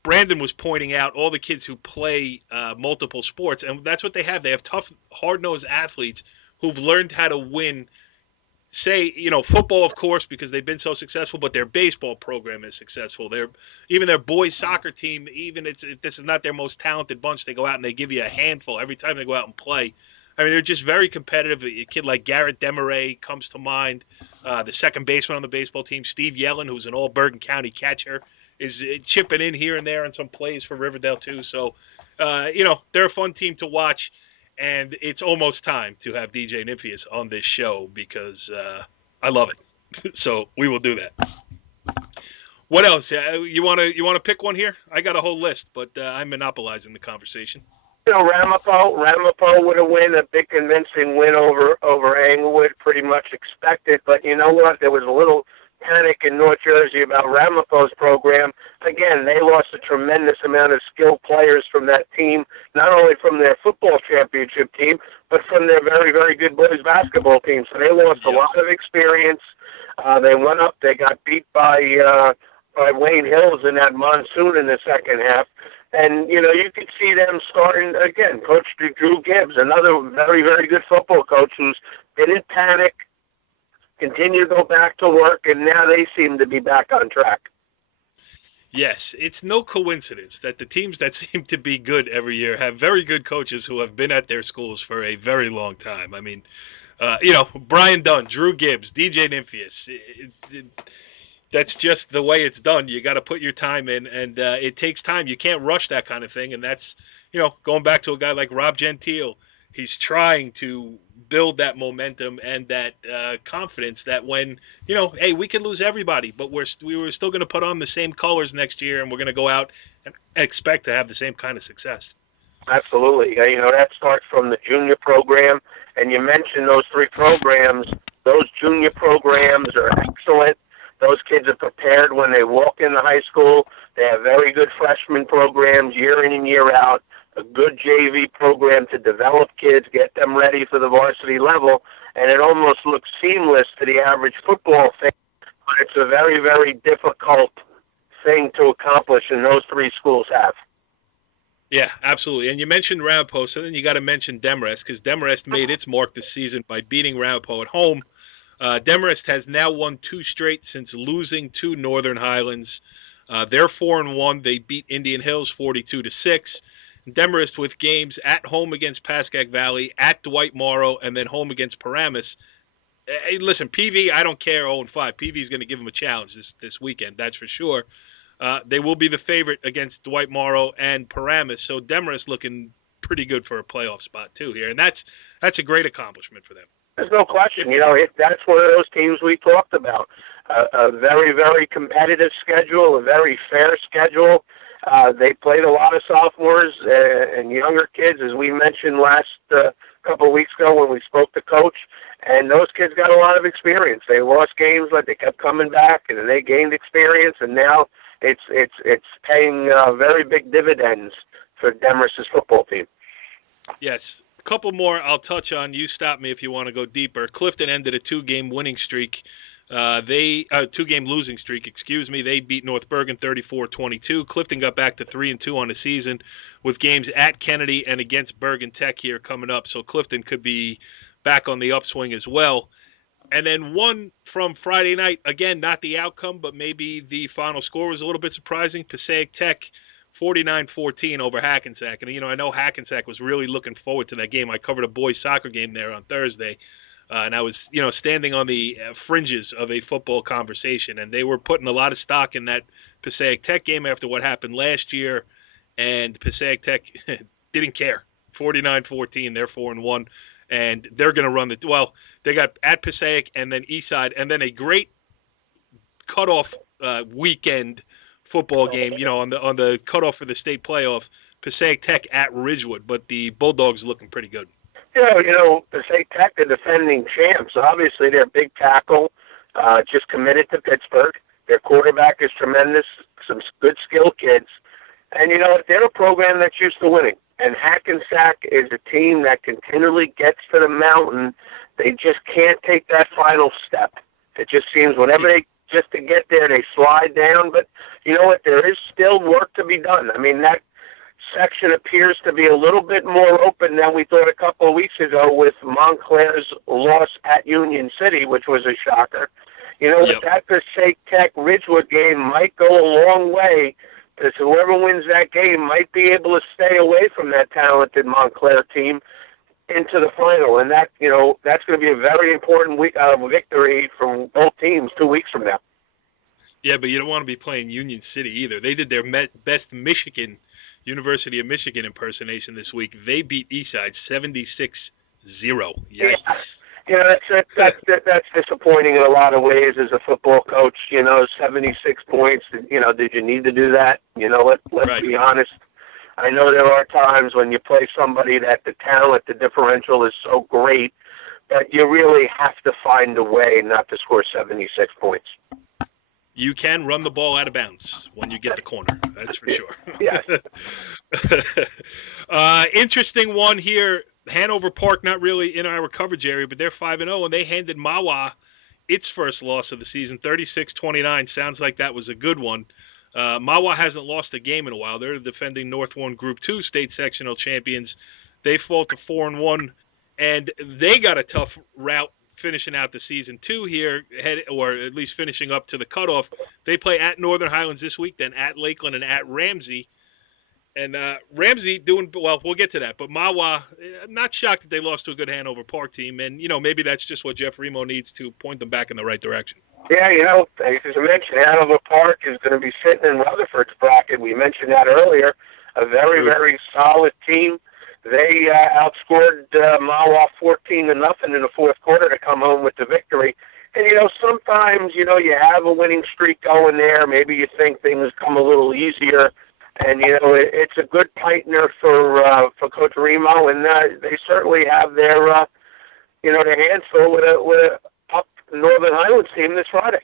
Brandon was pointing out all the kids who play multiple sports, and that's what they have. They have tough, hard-nosed athletes who've learned how to win. Say, football, of course, because they've been so successful, but their baseball program is successful. Even their boys' soccer team, even if this is not their most talented bunch, they go out and they give you a handful every time they go out and play. I mean, they're just very competitive. A kid like Garrett Demaray comes to mind. The second baseman on the baseball team, Steve Yellen, who's an all-Bergen County catcher, is chipping in here and there on some plays for Riverdale, too. So, they're a fun team to watch. And it's almost time to have DJ Nymphius on this show because I love it. So we will do that. What else? You want to pick one here? I got a whole list, but I'm monopolizing the conversation. Ramapo would have won a big convincing win over Englewood, pretty much expected. But you know what? There was a little panic in North Jersey about Ramapo's program. Again, they lost a tremendous amount of skilled players from that team, not only from their football championship team, but from their very, very good boys basketball team. So they lost a lot of experience. They went up. They got beat by Wayne Hills in that monsoon in the second half. And, you could see them starting, again, Coach Drew Gibbs, another very, very good football coach who's didn't panic, continue to go back to work, and now they seem to be back on track. Yes, it's no coincidence that the teams that seem to be good every year have very good coaches who have been at their schools for a very long time. I mean, Brian Dunn, Drew Gibbs, DJ Nymphius. That's just the way it's done. You got to put your time in, and it takes time. You can't rush that kind of thing, and that's, going back to a guy like Rob Gentile. He's trying to build that momentum and that confidence that when, hey, we can lose everybody, but we were still going to put on the same colors next year, and we're going to go out and expect to have the same kind of success. Absolutely. That starts from the junior program, and you mentioned those three programs. Those junior programs are excellent. Those kids are prepared when they walk into high school. They have very good freshman programs year in and year out. A good JV program to develop kids, get them ready for the varsity level, and it almost looks seamless to the average football fan, but it's a very, very difficult thing to accomplish, and those three schools have. Yeah, absolutely. And you mentioned Ramapo, so then you got to mention Demarest, because Demarest made its mark this season by beating Ramapo at home. Demarest has now won 2 straight since losing to Northern Highlands. They're 4-1. They beat Indian Hills 42-6. Demarest with games at home against Pascack Valley, at Dwight Morrow, and then home against Paramus. Hey, listen, PV, I don't care 0-5. PV is going to give them a challenge this weekend, that's for sure. They will be the favorite against Dwight Morrow and Paramus, so Demarest looking pretty good for a playoff spot too here, and that's a great accomplishment for them. There's no question. That's one of those teams we talked about. A very, very competitive schedule, a very fair schedule. They played a lot of sophomores and younger kids, as we mentioned last couple of weeks ago when we spoke to Coach, and those kids got a lot of experience. They lost games, but they kept coming back, and then they gained experience, and now it's paying very big dividends for Demarest's football team. Yes. A couple more I'll touch on. You stop me if you want to go deeper. Clifton ended a 2-game winning streak. 2-game losing streak, They beat North Bergen 34-22. Clifton got back to 3-2 on the season with games at Kennedy and against Bergen Tech here coming up. So Clifton could be back on the upswing as well. And then one from Friday night, again, not the outcome, but maybe the final score was a little bit surprising. Passaic Tech 49-14 over Hackensack. And, I know Hackensack was really looking forward to that game. I covered a boys soccer game there on Thursday. And I was, standing on the fringes of a football conversation, and they were putting a lot of stock in that Passaic Tech game after what happened last year, and Passaic Tech didn't care. 49-14, they're 4-1, and they're going to run they got at Passaic and then Eastside, and then a great cutoff weekend football game, on the cutoff for the state playoff, Passaic Tech at Ridgewood, but the Bulldogs are looking pretty good. Passaic Tech, the defending champs. Obviously, their big tackle just committed to Pittsburgh. Their quarterback is tremendous, some good skilled kids. And, they're a program that's used to winning. And Hackensack is a team that continually gets to the mountain. They just can't take that final step. It just seems whenever they just to get there. They slide down, but you know what? There is still work to be done. I mean, that section appears to be a little bit more open than we thought a couple of weeks ago with Montclair's loss at Union City, which was a shocker. You know, with that Passaic Tech Ridgewood game might go a long way, because whoever wins that game might be able to stay away from that talented Montclair team into the final, and that, you know, that's going to be a very important victory from both teams 2 weeks from now. Yeah, but you don't want to be playing Union City either. They did their best University of Michigan impersonation this week. They beat Eastside 76-0. Yes. Yeah, that's disappointing in a lot of ways as a football coach. You know, 76 points. You know, did you need to do that? You know, let's be honest. I know there are times when you play somebody that the talent, the differential is so great, but you really have to find a way not to score 76 points. You can run the ball out of bounds when you get the corner. That's for sure. Yes. Interesting one here. Hanover Park, not really in our coverage area, but they're 5-0, and they handed Mawa its first loss of the season, 36-29. Sounds like that was a good one. Mawa hasn't lost a game in a while. They're the defending North 1 Group 2 state sectional champions. They fall to 4-1, and they got a tough route finishing out the season too here, or at least finishing up to the cutoff. They play at Northern Highlands this week, then at Lakeland and at Ramsey. And Ramsey doing well. We'll get to that. But Mawa, I'm not shocked that they lost to a good Hanover Park team. And, you know, maybe that's just what Jeff Remo needs to point them back in the right direction. Yeah, you know, as you mentioned, Hanover Park is going to be sitting in Rutherford's bracket. We mentioned that earlier. A very, very solid team. They outscored Mawa 14-0 in the fourth quarter to come home with the victory. And, you know, sometimes, you know, you have a winning streak going there. Maybe you think things come a little easier. And, you know, it's a good tightener for Coach Remo, and they certainly have their, you know, their hands full with a up Northern Highlands team this Friday.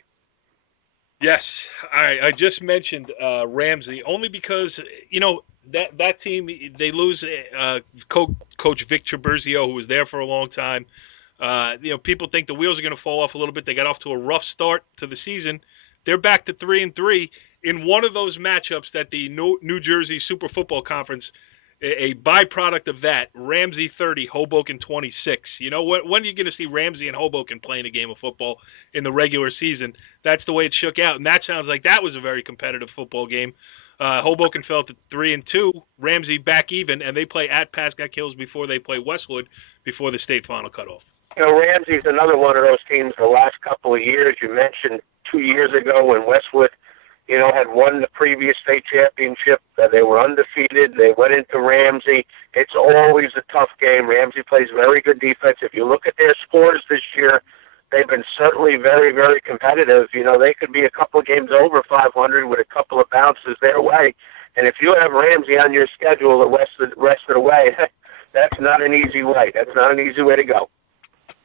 Yes. I just mentioned Ramsey only because, you know, that team, they lose Coach Vic Traberzio, who was there for a long time. You know, people think the wheels are going to fall off a little bit. They got off to a rough start to the season. They're back to 3-3 in one of those matchups that the New Jersey Super Football Conference, a byproduct of that, Ramsey 30, Hoboken 26. You know, when are you going to see Ramsey and Hoboken playing a game of football in the regular season? That's the way it shook out, and that sounds like that was a very competitive football game. Hoboken fell to 3-2, Ramsey back even, and they play at Pascack Hills before they play Westwood before the state final cutoff. You know, Ramsey's another one of those teams the last couple of years. You mentioned 2 years ago when Westwood, you know, had won the previous state championship. They were undefeated. They went into Ramsey. It's always a tough game. Ramsey plays very good defense. If you look at their scores this year, they've been certainly very, very competitive. You know, they could be a couple of games over 500 with a couple of bounces their way. And if you have Ramsey on your schedule the rest of the way, that's not an easy way. That's not an easy way to go.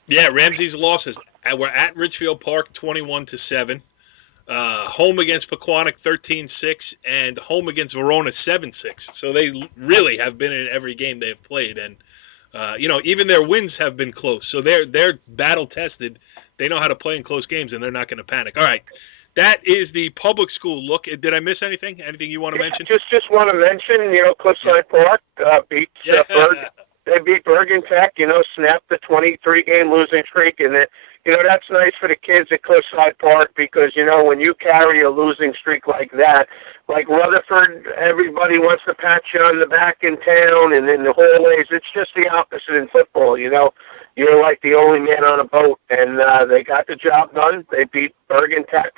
Yeah, Ramsey's losses were at Richfield Park 21-7, home against Pequannock 13-6, and home against Verona 7-6. So they really have been in every game they have played, and you know, even their wins have been close. So they're battle tested. They know how to play in close games, and they're not going to panic. All right, that is the public school look. Did I miss anything? Anything you want to mention? Just want to mention, you know, Cliffside Park beat They beat Bergen Tech, you know, snapped the 23-game losing streak. And, you know, that's nice for the kids at Cliffside Park because, you know, when you carry a losing streak like that, like Rutherford, everybody wants to pat you on the back in town and in the hallways. It's just the opposite in football, you know. You're like the only man on a boat. And they got the job done. They beat Bergen Tech.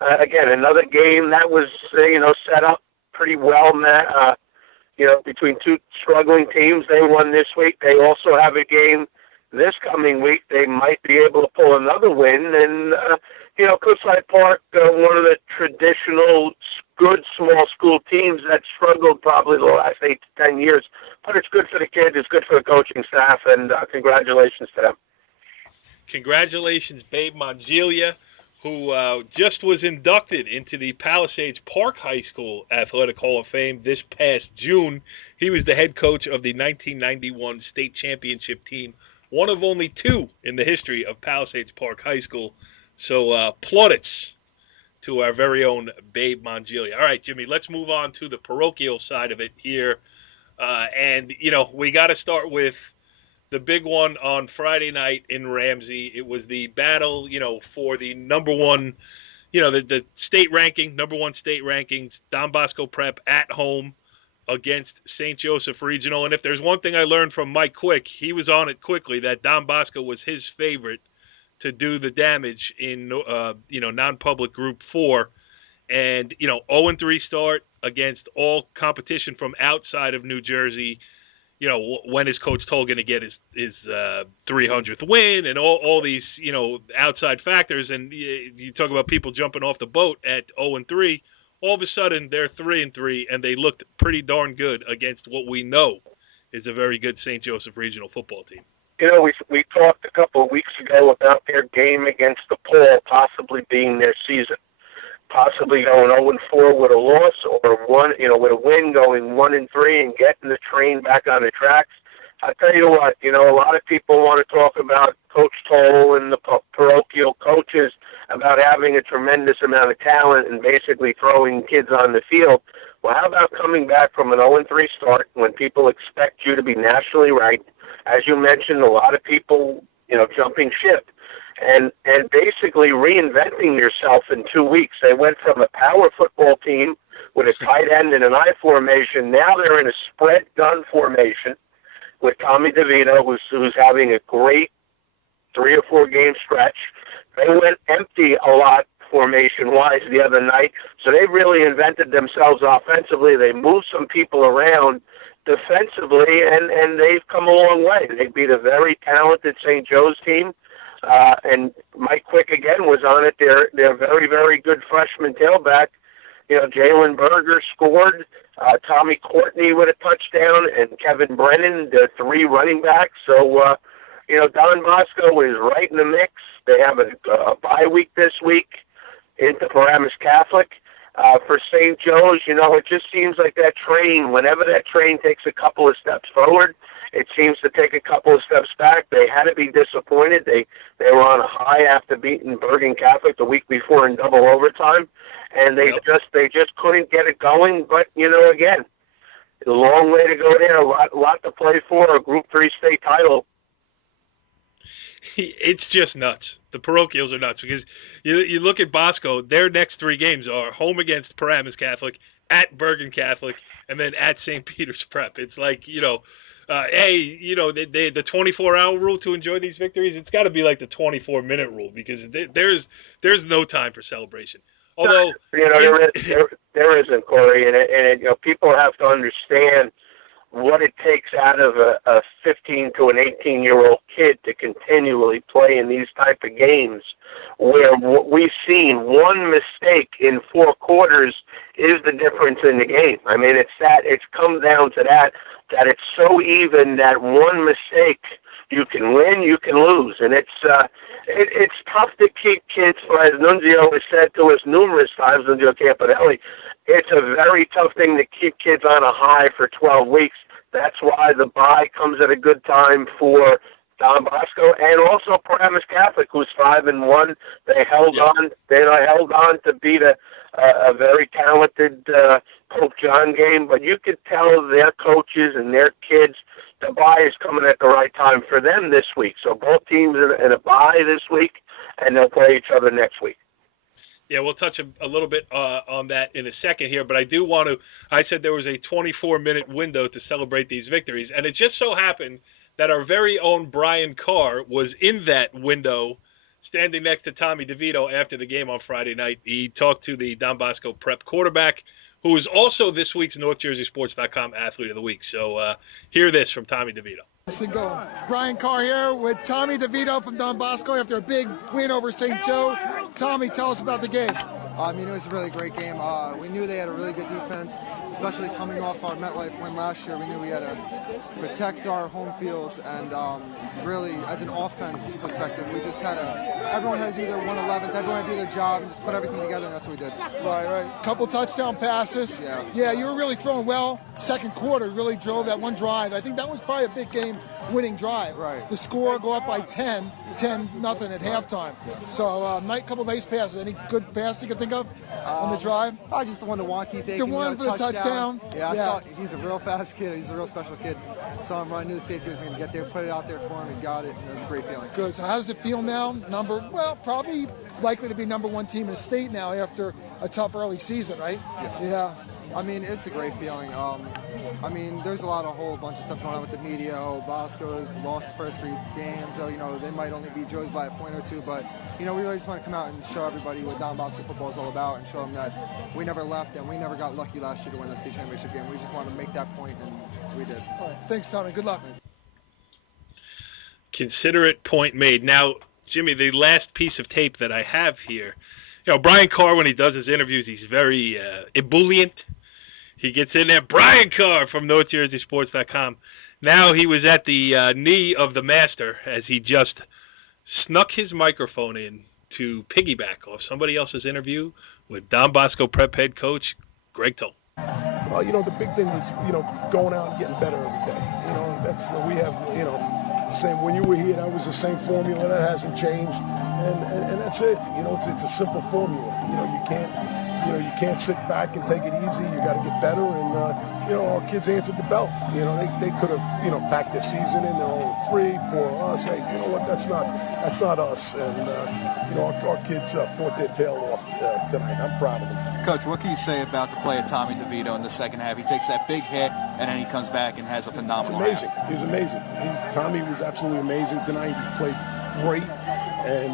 Again, another game that was, you know, set up pretty well, Matt. You know, between two struggling teams, they won this week. They also have a game this coming week. They might be able to pull another win. And, you know, Cliffside Park, one of the traditional good small school teams that struggled probably the last 8 to 10 years. But it's good for the kids. It's good for the coaching staff. And congratulations to them. Congratulations, Babe Mongelia, who just was inducted into the Palisades Park High School Athletic Hall of Fame this past June. He was the head coach of the 1991 state championship team, one of only 2 in the history of Palisades Park High School. So plaudits to our very own Babe Mongelia. All right, Jimmy, let's move on to the parochial side of it here. And, we got to start with the big one on Friday night in Ramsey. It was the battle, for the number one, the state ranking, number one state rankings, Don Bosco Prep at home against St. Joseph Regional. And if there's one thing I learned from Mike Quick, he was on it quickly, that Don Bosco was his favorite to do the damage in, non-public Group 4. And, 0-3 start against all competition from outside of New Jersey. When is Coach Toal going to get his 300th win and all these, outside factors. And you talk about people jumping off the boat at 0-3. All of a sudden, they're 3-3, and they looked pretty darn good against what we know is a very good St. Joseph Regional football team. We talked a couple of weeks ago about their game against the Toal possibly being their season, possibly going 0-4 with a loss or with a win, going 1-3 and getting the train back on the tracks. I tell you what, a lot of people want to talk about Coach Toal and the parochial coaches about having a tremendous amount of talent and basically throwing kids on the field. Well, how about coming back from an 0-3 start when people expect you to be nationally ranked? As you mentioned, a lot of people, jumping ship and basically reinventing yourself in 2 weeks. They went from a power football team with a tight end and an I formation. Now they're in a spread gun formation with Tommy DeVito, who's having a great 3 or 4 game stretch. They went empty a lot formation-wise the other night, so they really invented themselves offensively. They moved some people around defensively, and they've come a long way. They beat a very talented St. Joe's team, and Mike Quick, again, was on it. They're very, very good freshman tailback. Jalen Berger scored, Tommy Courtney with a touchdown, and Kevin Brennan, the 3 running backs. So, Don Bosco is right in the mix. They have a bye week this week into Paramus Catholic. For St. Joe's, it just seems like that train, whenever that train takes a couple of steps forward, it seems to take a couple of steps back. They had to be disappointed. They were on a high after beating Bergen Catholic the week before in double overtime, and they just couldn't get it going. But, again, a long way to go there, a lot to play for, a Group 3 state title. It's just nuts. The parochials are nuts because you look at Bosco, their next 3 games are home against Paramus Catholic, at Bergen Catholic, and then at St. Peter's Prep. It's like, the 24-hour rule to enjoy these victories, it's got to be like the 24-minute rule because there's no time for celebration. Although there isn't, Corey, and people have to understand what it takes out of a 15 to an 18-year-old kid to continually play in these type of games where we've seen one mistake in 4 quarters is the difference in the game. I mean, it's come down to that it's so even that one mistake, you can win, you can lose. And it's tough to keep kids, as Nunzio has said to us numerous times, Nunzio Campanelli, it's a very tough thing to keep kids on a high for 12 weeks. That's why the bye comes at a good time for Don Bosco and also Paramus Catholic, who's 5-1. They held on. They held on to beat a very talented Pope John game. But you could tell their coaches and their kids, the bye is coming at the right time for them this week. So both teams in a bye this week, and they'll play each other next week. Yeah, we'll touch a little bit on that in a second here, but I do want to – I said there was a 24-minute window to celebrate these victories, and it just so happened that our very own Brian Carr was in that window standing next to Tommy DeVito after the game on Friday night. He talked to the Don Bosco Prep quarterback, who is also this week's NorthJerseySports.com Athlete of the Week. So hear this from Tommy DeVito. Brian Carr here with Tommy DeVito from Don Bosco after a big win over St. Joe. Tommy, tell us about the game. It was a really great game. We knew they had a really good defense. especially coming off our MetLife win last year. We knew we had to protect our home fields, and really, as an offense perspective, we just had everyone had to do their 111s, everyone had to do their job, and just put everything together, and that's what we did. Right. Couple touchdown passes. Yeah, you were really throwing well. Second quarter really drove that one drive. I think that was probably a big game-winning drive. Right. The score go up by 10-0 at halftime. So, couple nice passes. Any good pass you can think of on the drive? Just the one to Wonky. The one for the touchdown. Yeah, I saw he's a real fast kid. He's a real special kid. Saw him run. Knew the safety was going to get there. Put it out there for him. He got it. And it's a great feeling. Good. So how does it feel now? Probably likely to be number one team in the state now after a tough early season, right? Yeah. I mean, it's a great feeling. There's a whole bunch of stuff going on with the media. Bosco's lost the first 3 games, so, they might only beat Joe's by a point or 2, but, we really just want to come out and show everybody what Don Bosco football is all about and show them that we never left and we never got lucky last year to win the state championship game. We just want to make that point, and we did. All right. Thanks, Tommy. Good luck. Consider it point made. Now, Jimmy, the last piece of tape that I have here, Brian Carr, when he does his interviews, he's very ebullient. He gets in there. Brian Carr from NorthJerseySports.com. Now he was at the knee of the master as he just snuck his microphone in to piggyback off somebody else's interview with Don Bosco Prep head coach Greg Toal. Well, the big thing is, going out and getting better every day. That's we have, same. When you were here, that was the same formula. That hasn't changed, and that's it. It's a simple formula. You can't sit back and take it easy. You got to get better, and our kids answered the bell. They could have packed their season in. They're only 3, 4 us. Hey, you know what? That's not us. And our kids fought their tail off tonight. I'm proud of them. Coach, what can you say about the play of Tommy DeVito in the second half? He takes that big hit, and then he comes back and has a phenomenal It's amazing. half. He was amazing. Tommy was absolutely amazing tonight. He played great, and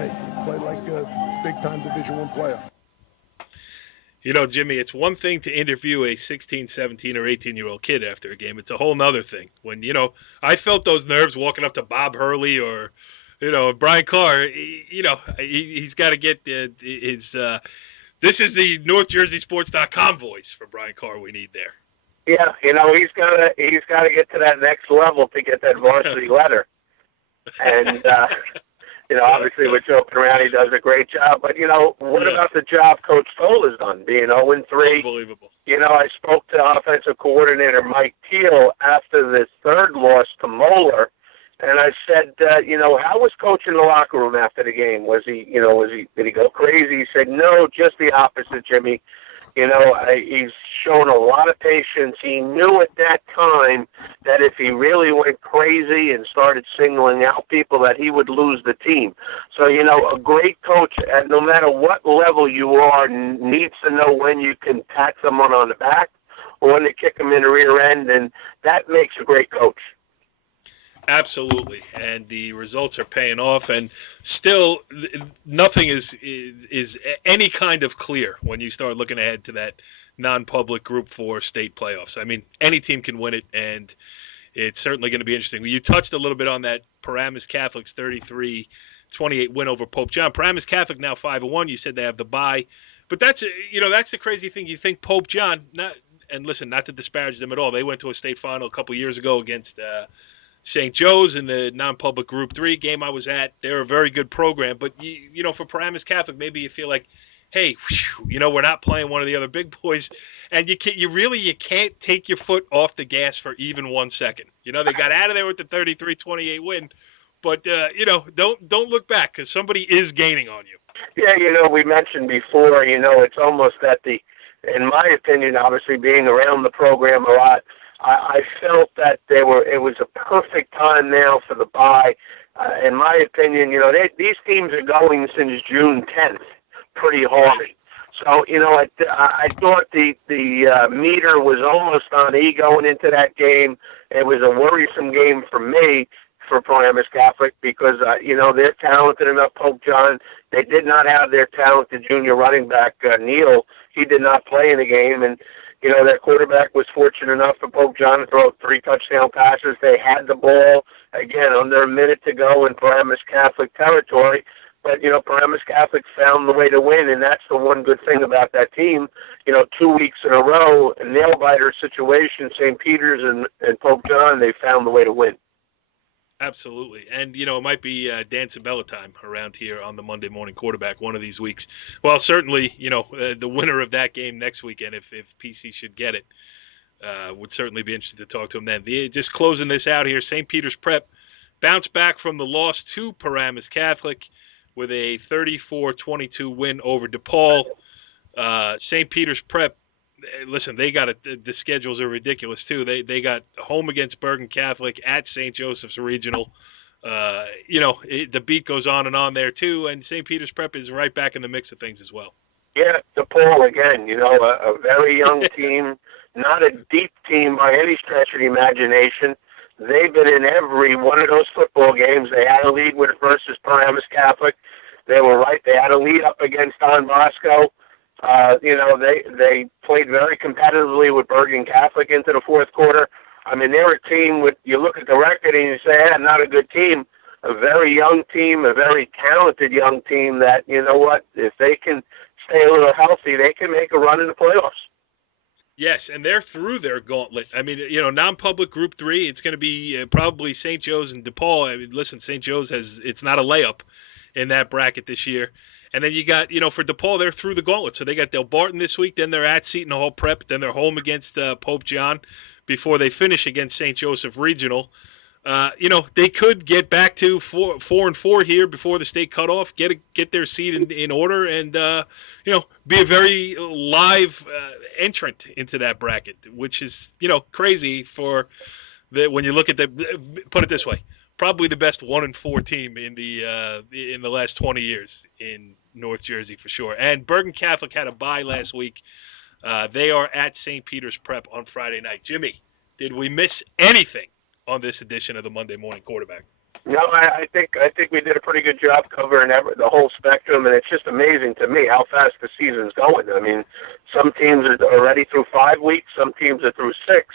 he played like a big-time Division I player. Jimmy, it's one thing to interview a 16, 17, or 18-year-old kid after a game. It's a whole nother thing. When, I felt those nerves walking up to Bob Hurley or, Brian Carr. He's got to get his this is the NorthJerseySports.com voice for Brian Carr we need there. Yeah, he's got to get to that next level to get that varsity letter. And, obviously with joking around, he does a great job. But, what about the job Coach Toal has done, being 0-3? Unbelievable. I spoke to offensive coordinator Mike Teal after the third loss to Moeller, and I said, how was Coach in the locker room after the game? Was he, did he go crazy? He said, no, just the opposite, Jimmy. He's shown a lot of patience. He knew at that time that if he really went crazy and started singling out people, that he would lose the team. So, a great coach, no matter what level you are, needs to know when you can pat someone on the back or when to kick them in the rear end, and that makes a great coach. Absolutely, and the results are paying off, and still nothing is any kind of clear when you start looking ahead to that non-public Group 4 state playoffs. Any team can win it, and it's certainly going to be interesting. You touched a little bit on that Paramus Catholic's 33-28 win over Pope John. Paramus Catholic now 5-1. You said they have the bye, but that's the crazy thing. You think Pope John, not to disparage them at all. They went to a state final a couple years ago against St. Joe's in the non-public Group 3 game I was at. They're a very good program, but for Paramus Catholic, maybe you feel like, hey, we're not playing one of the other big boys, and you can't take your foot off the gas for even 1 second. They got out of there with the 33-28 win, but don't look back because somebody is gaining on you. Yeah, we mentioned before, it's almost that in my opinion, obviously being around the program a lot, I felt that it was a perfect time now for the bye. In my opinion, these teams are going since June 10th pretty hard. So, I thought the meter was almost on E going into that game. It was a worrisome game for me, for Paramus Catholic, because, they're talented enough. Pope John, they did not have their talented junior running back, Neal. He did not play in the game, and their quarterback was fortunate enough for Pope John to throw 3 touchdown passes. They had the ball, again, under a minute to go in Paramus Catholic territory. But, Paramus Catholic found the way to win, and that's the one good thing about that team. 2 weeks in a row, a nail-biter situation, St. Peter's and Pope John, they found the way to win. Absolutely. And, it might be Dan Sabella time around here on the Monday Morning Quarterback one of these weeks. Well, certainly, the winner of that game next weekend, if PC should get it, would certainly be interested to talk to him then. Just closing this out here, St. Peter's Prep bounced back from the loss to Paramus Catholic with a 34-22 win over DePaul. St. Peter's Prep, listen, they got it. The schedules are ridiculous too. They got home against Bergen Catholic, at St. Joseph's Regional. The beat goes on and on there too, and St. Peter's Prep is right back in the mix of things as well. Yeah, DePaul again. A very young team, not a deep team by any stretch of the imagination. They've been in every one of those football games. They had a lead with it versus Paramus Catholic. They were right. They had a lead up against Don Bosco. They played very competitively with Bergen Catholic into the fourth quarter. I mean, they're a team with, you look at the record and you say, not a good team. A very young team, a very talented young team that, if they can stay a little healthy, they can make a run in the playoffs. Yes, and they're through their gauntlet. I mean, non-public Group 3, it's going to be probably St. Joe's and DePaul. I mean, listen, St. Joe's it's not a layup in that bracket this year. And then you got, for DePaul, they're through the gauntlet. So they got Del Barton this week, then they're at Seton Hall Prep, then they're home against Pope John before they finish against St. Joseph Regional. They could get back to 4-4 here before the state cutoff, get their seed in order, and be a very live entrant into that bracket, which is crazy for when you look at put it this way, probably the best 1-4 team in the last 20 years in North Jersey for sure. And Bergen Catholic had a bye last week. They are at St. Peter's Prep on Friday night. Jimmy, did we miss anything on this edition of the Monday Morning Quarterback? No, I think we did a pretty good job covering the whole spectrum, and it's just amazing to me how fast the season's going. I mean, some teams are already through 5 weeks, some teams are through 6.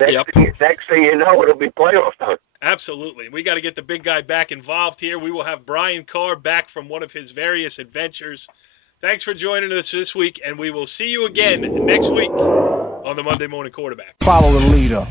Next thing you know, it'll be playoff time. Absolutely. We got to get the big guy back involved here. We will have Brian Carr back from one of his various adventures. Thanks for joining us this week, and we will see you again next week on the Monday Morning Quarterback. Follow the leader.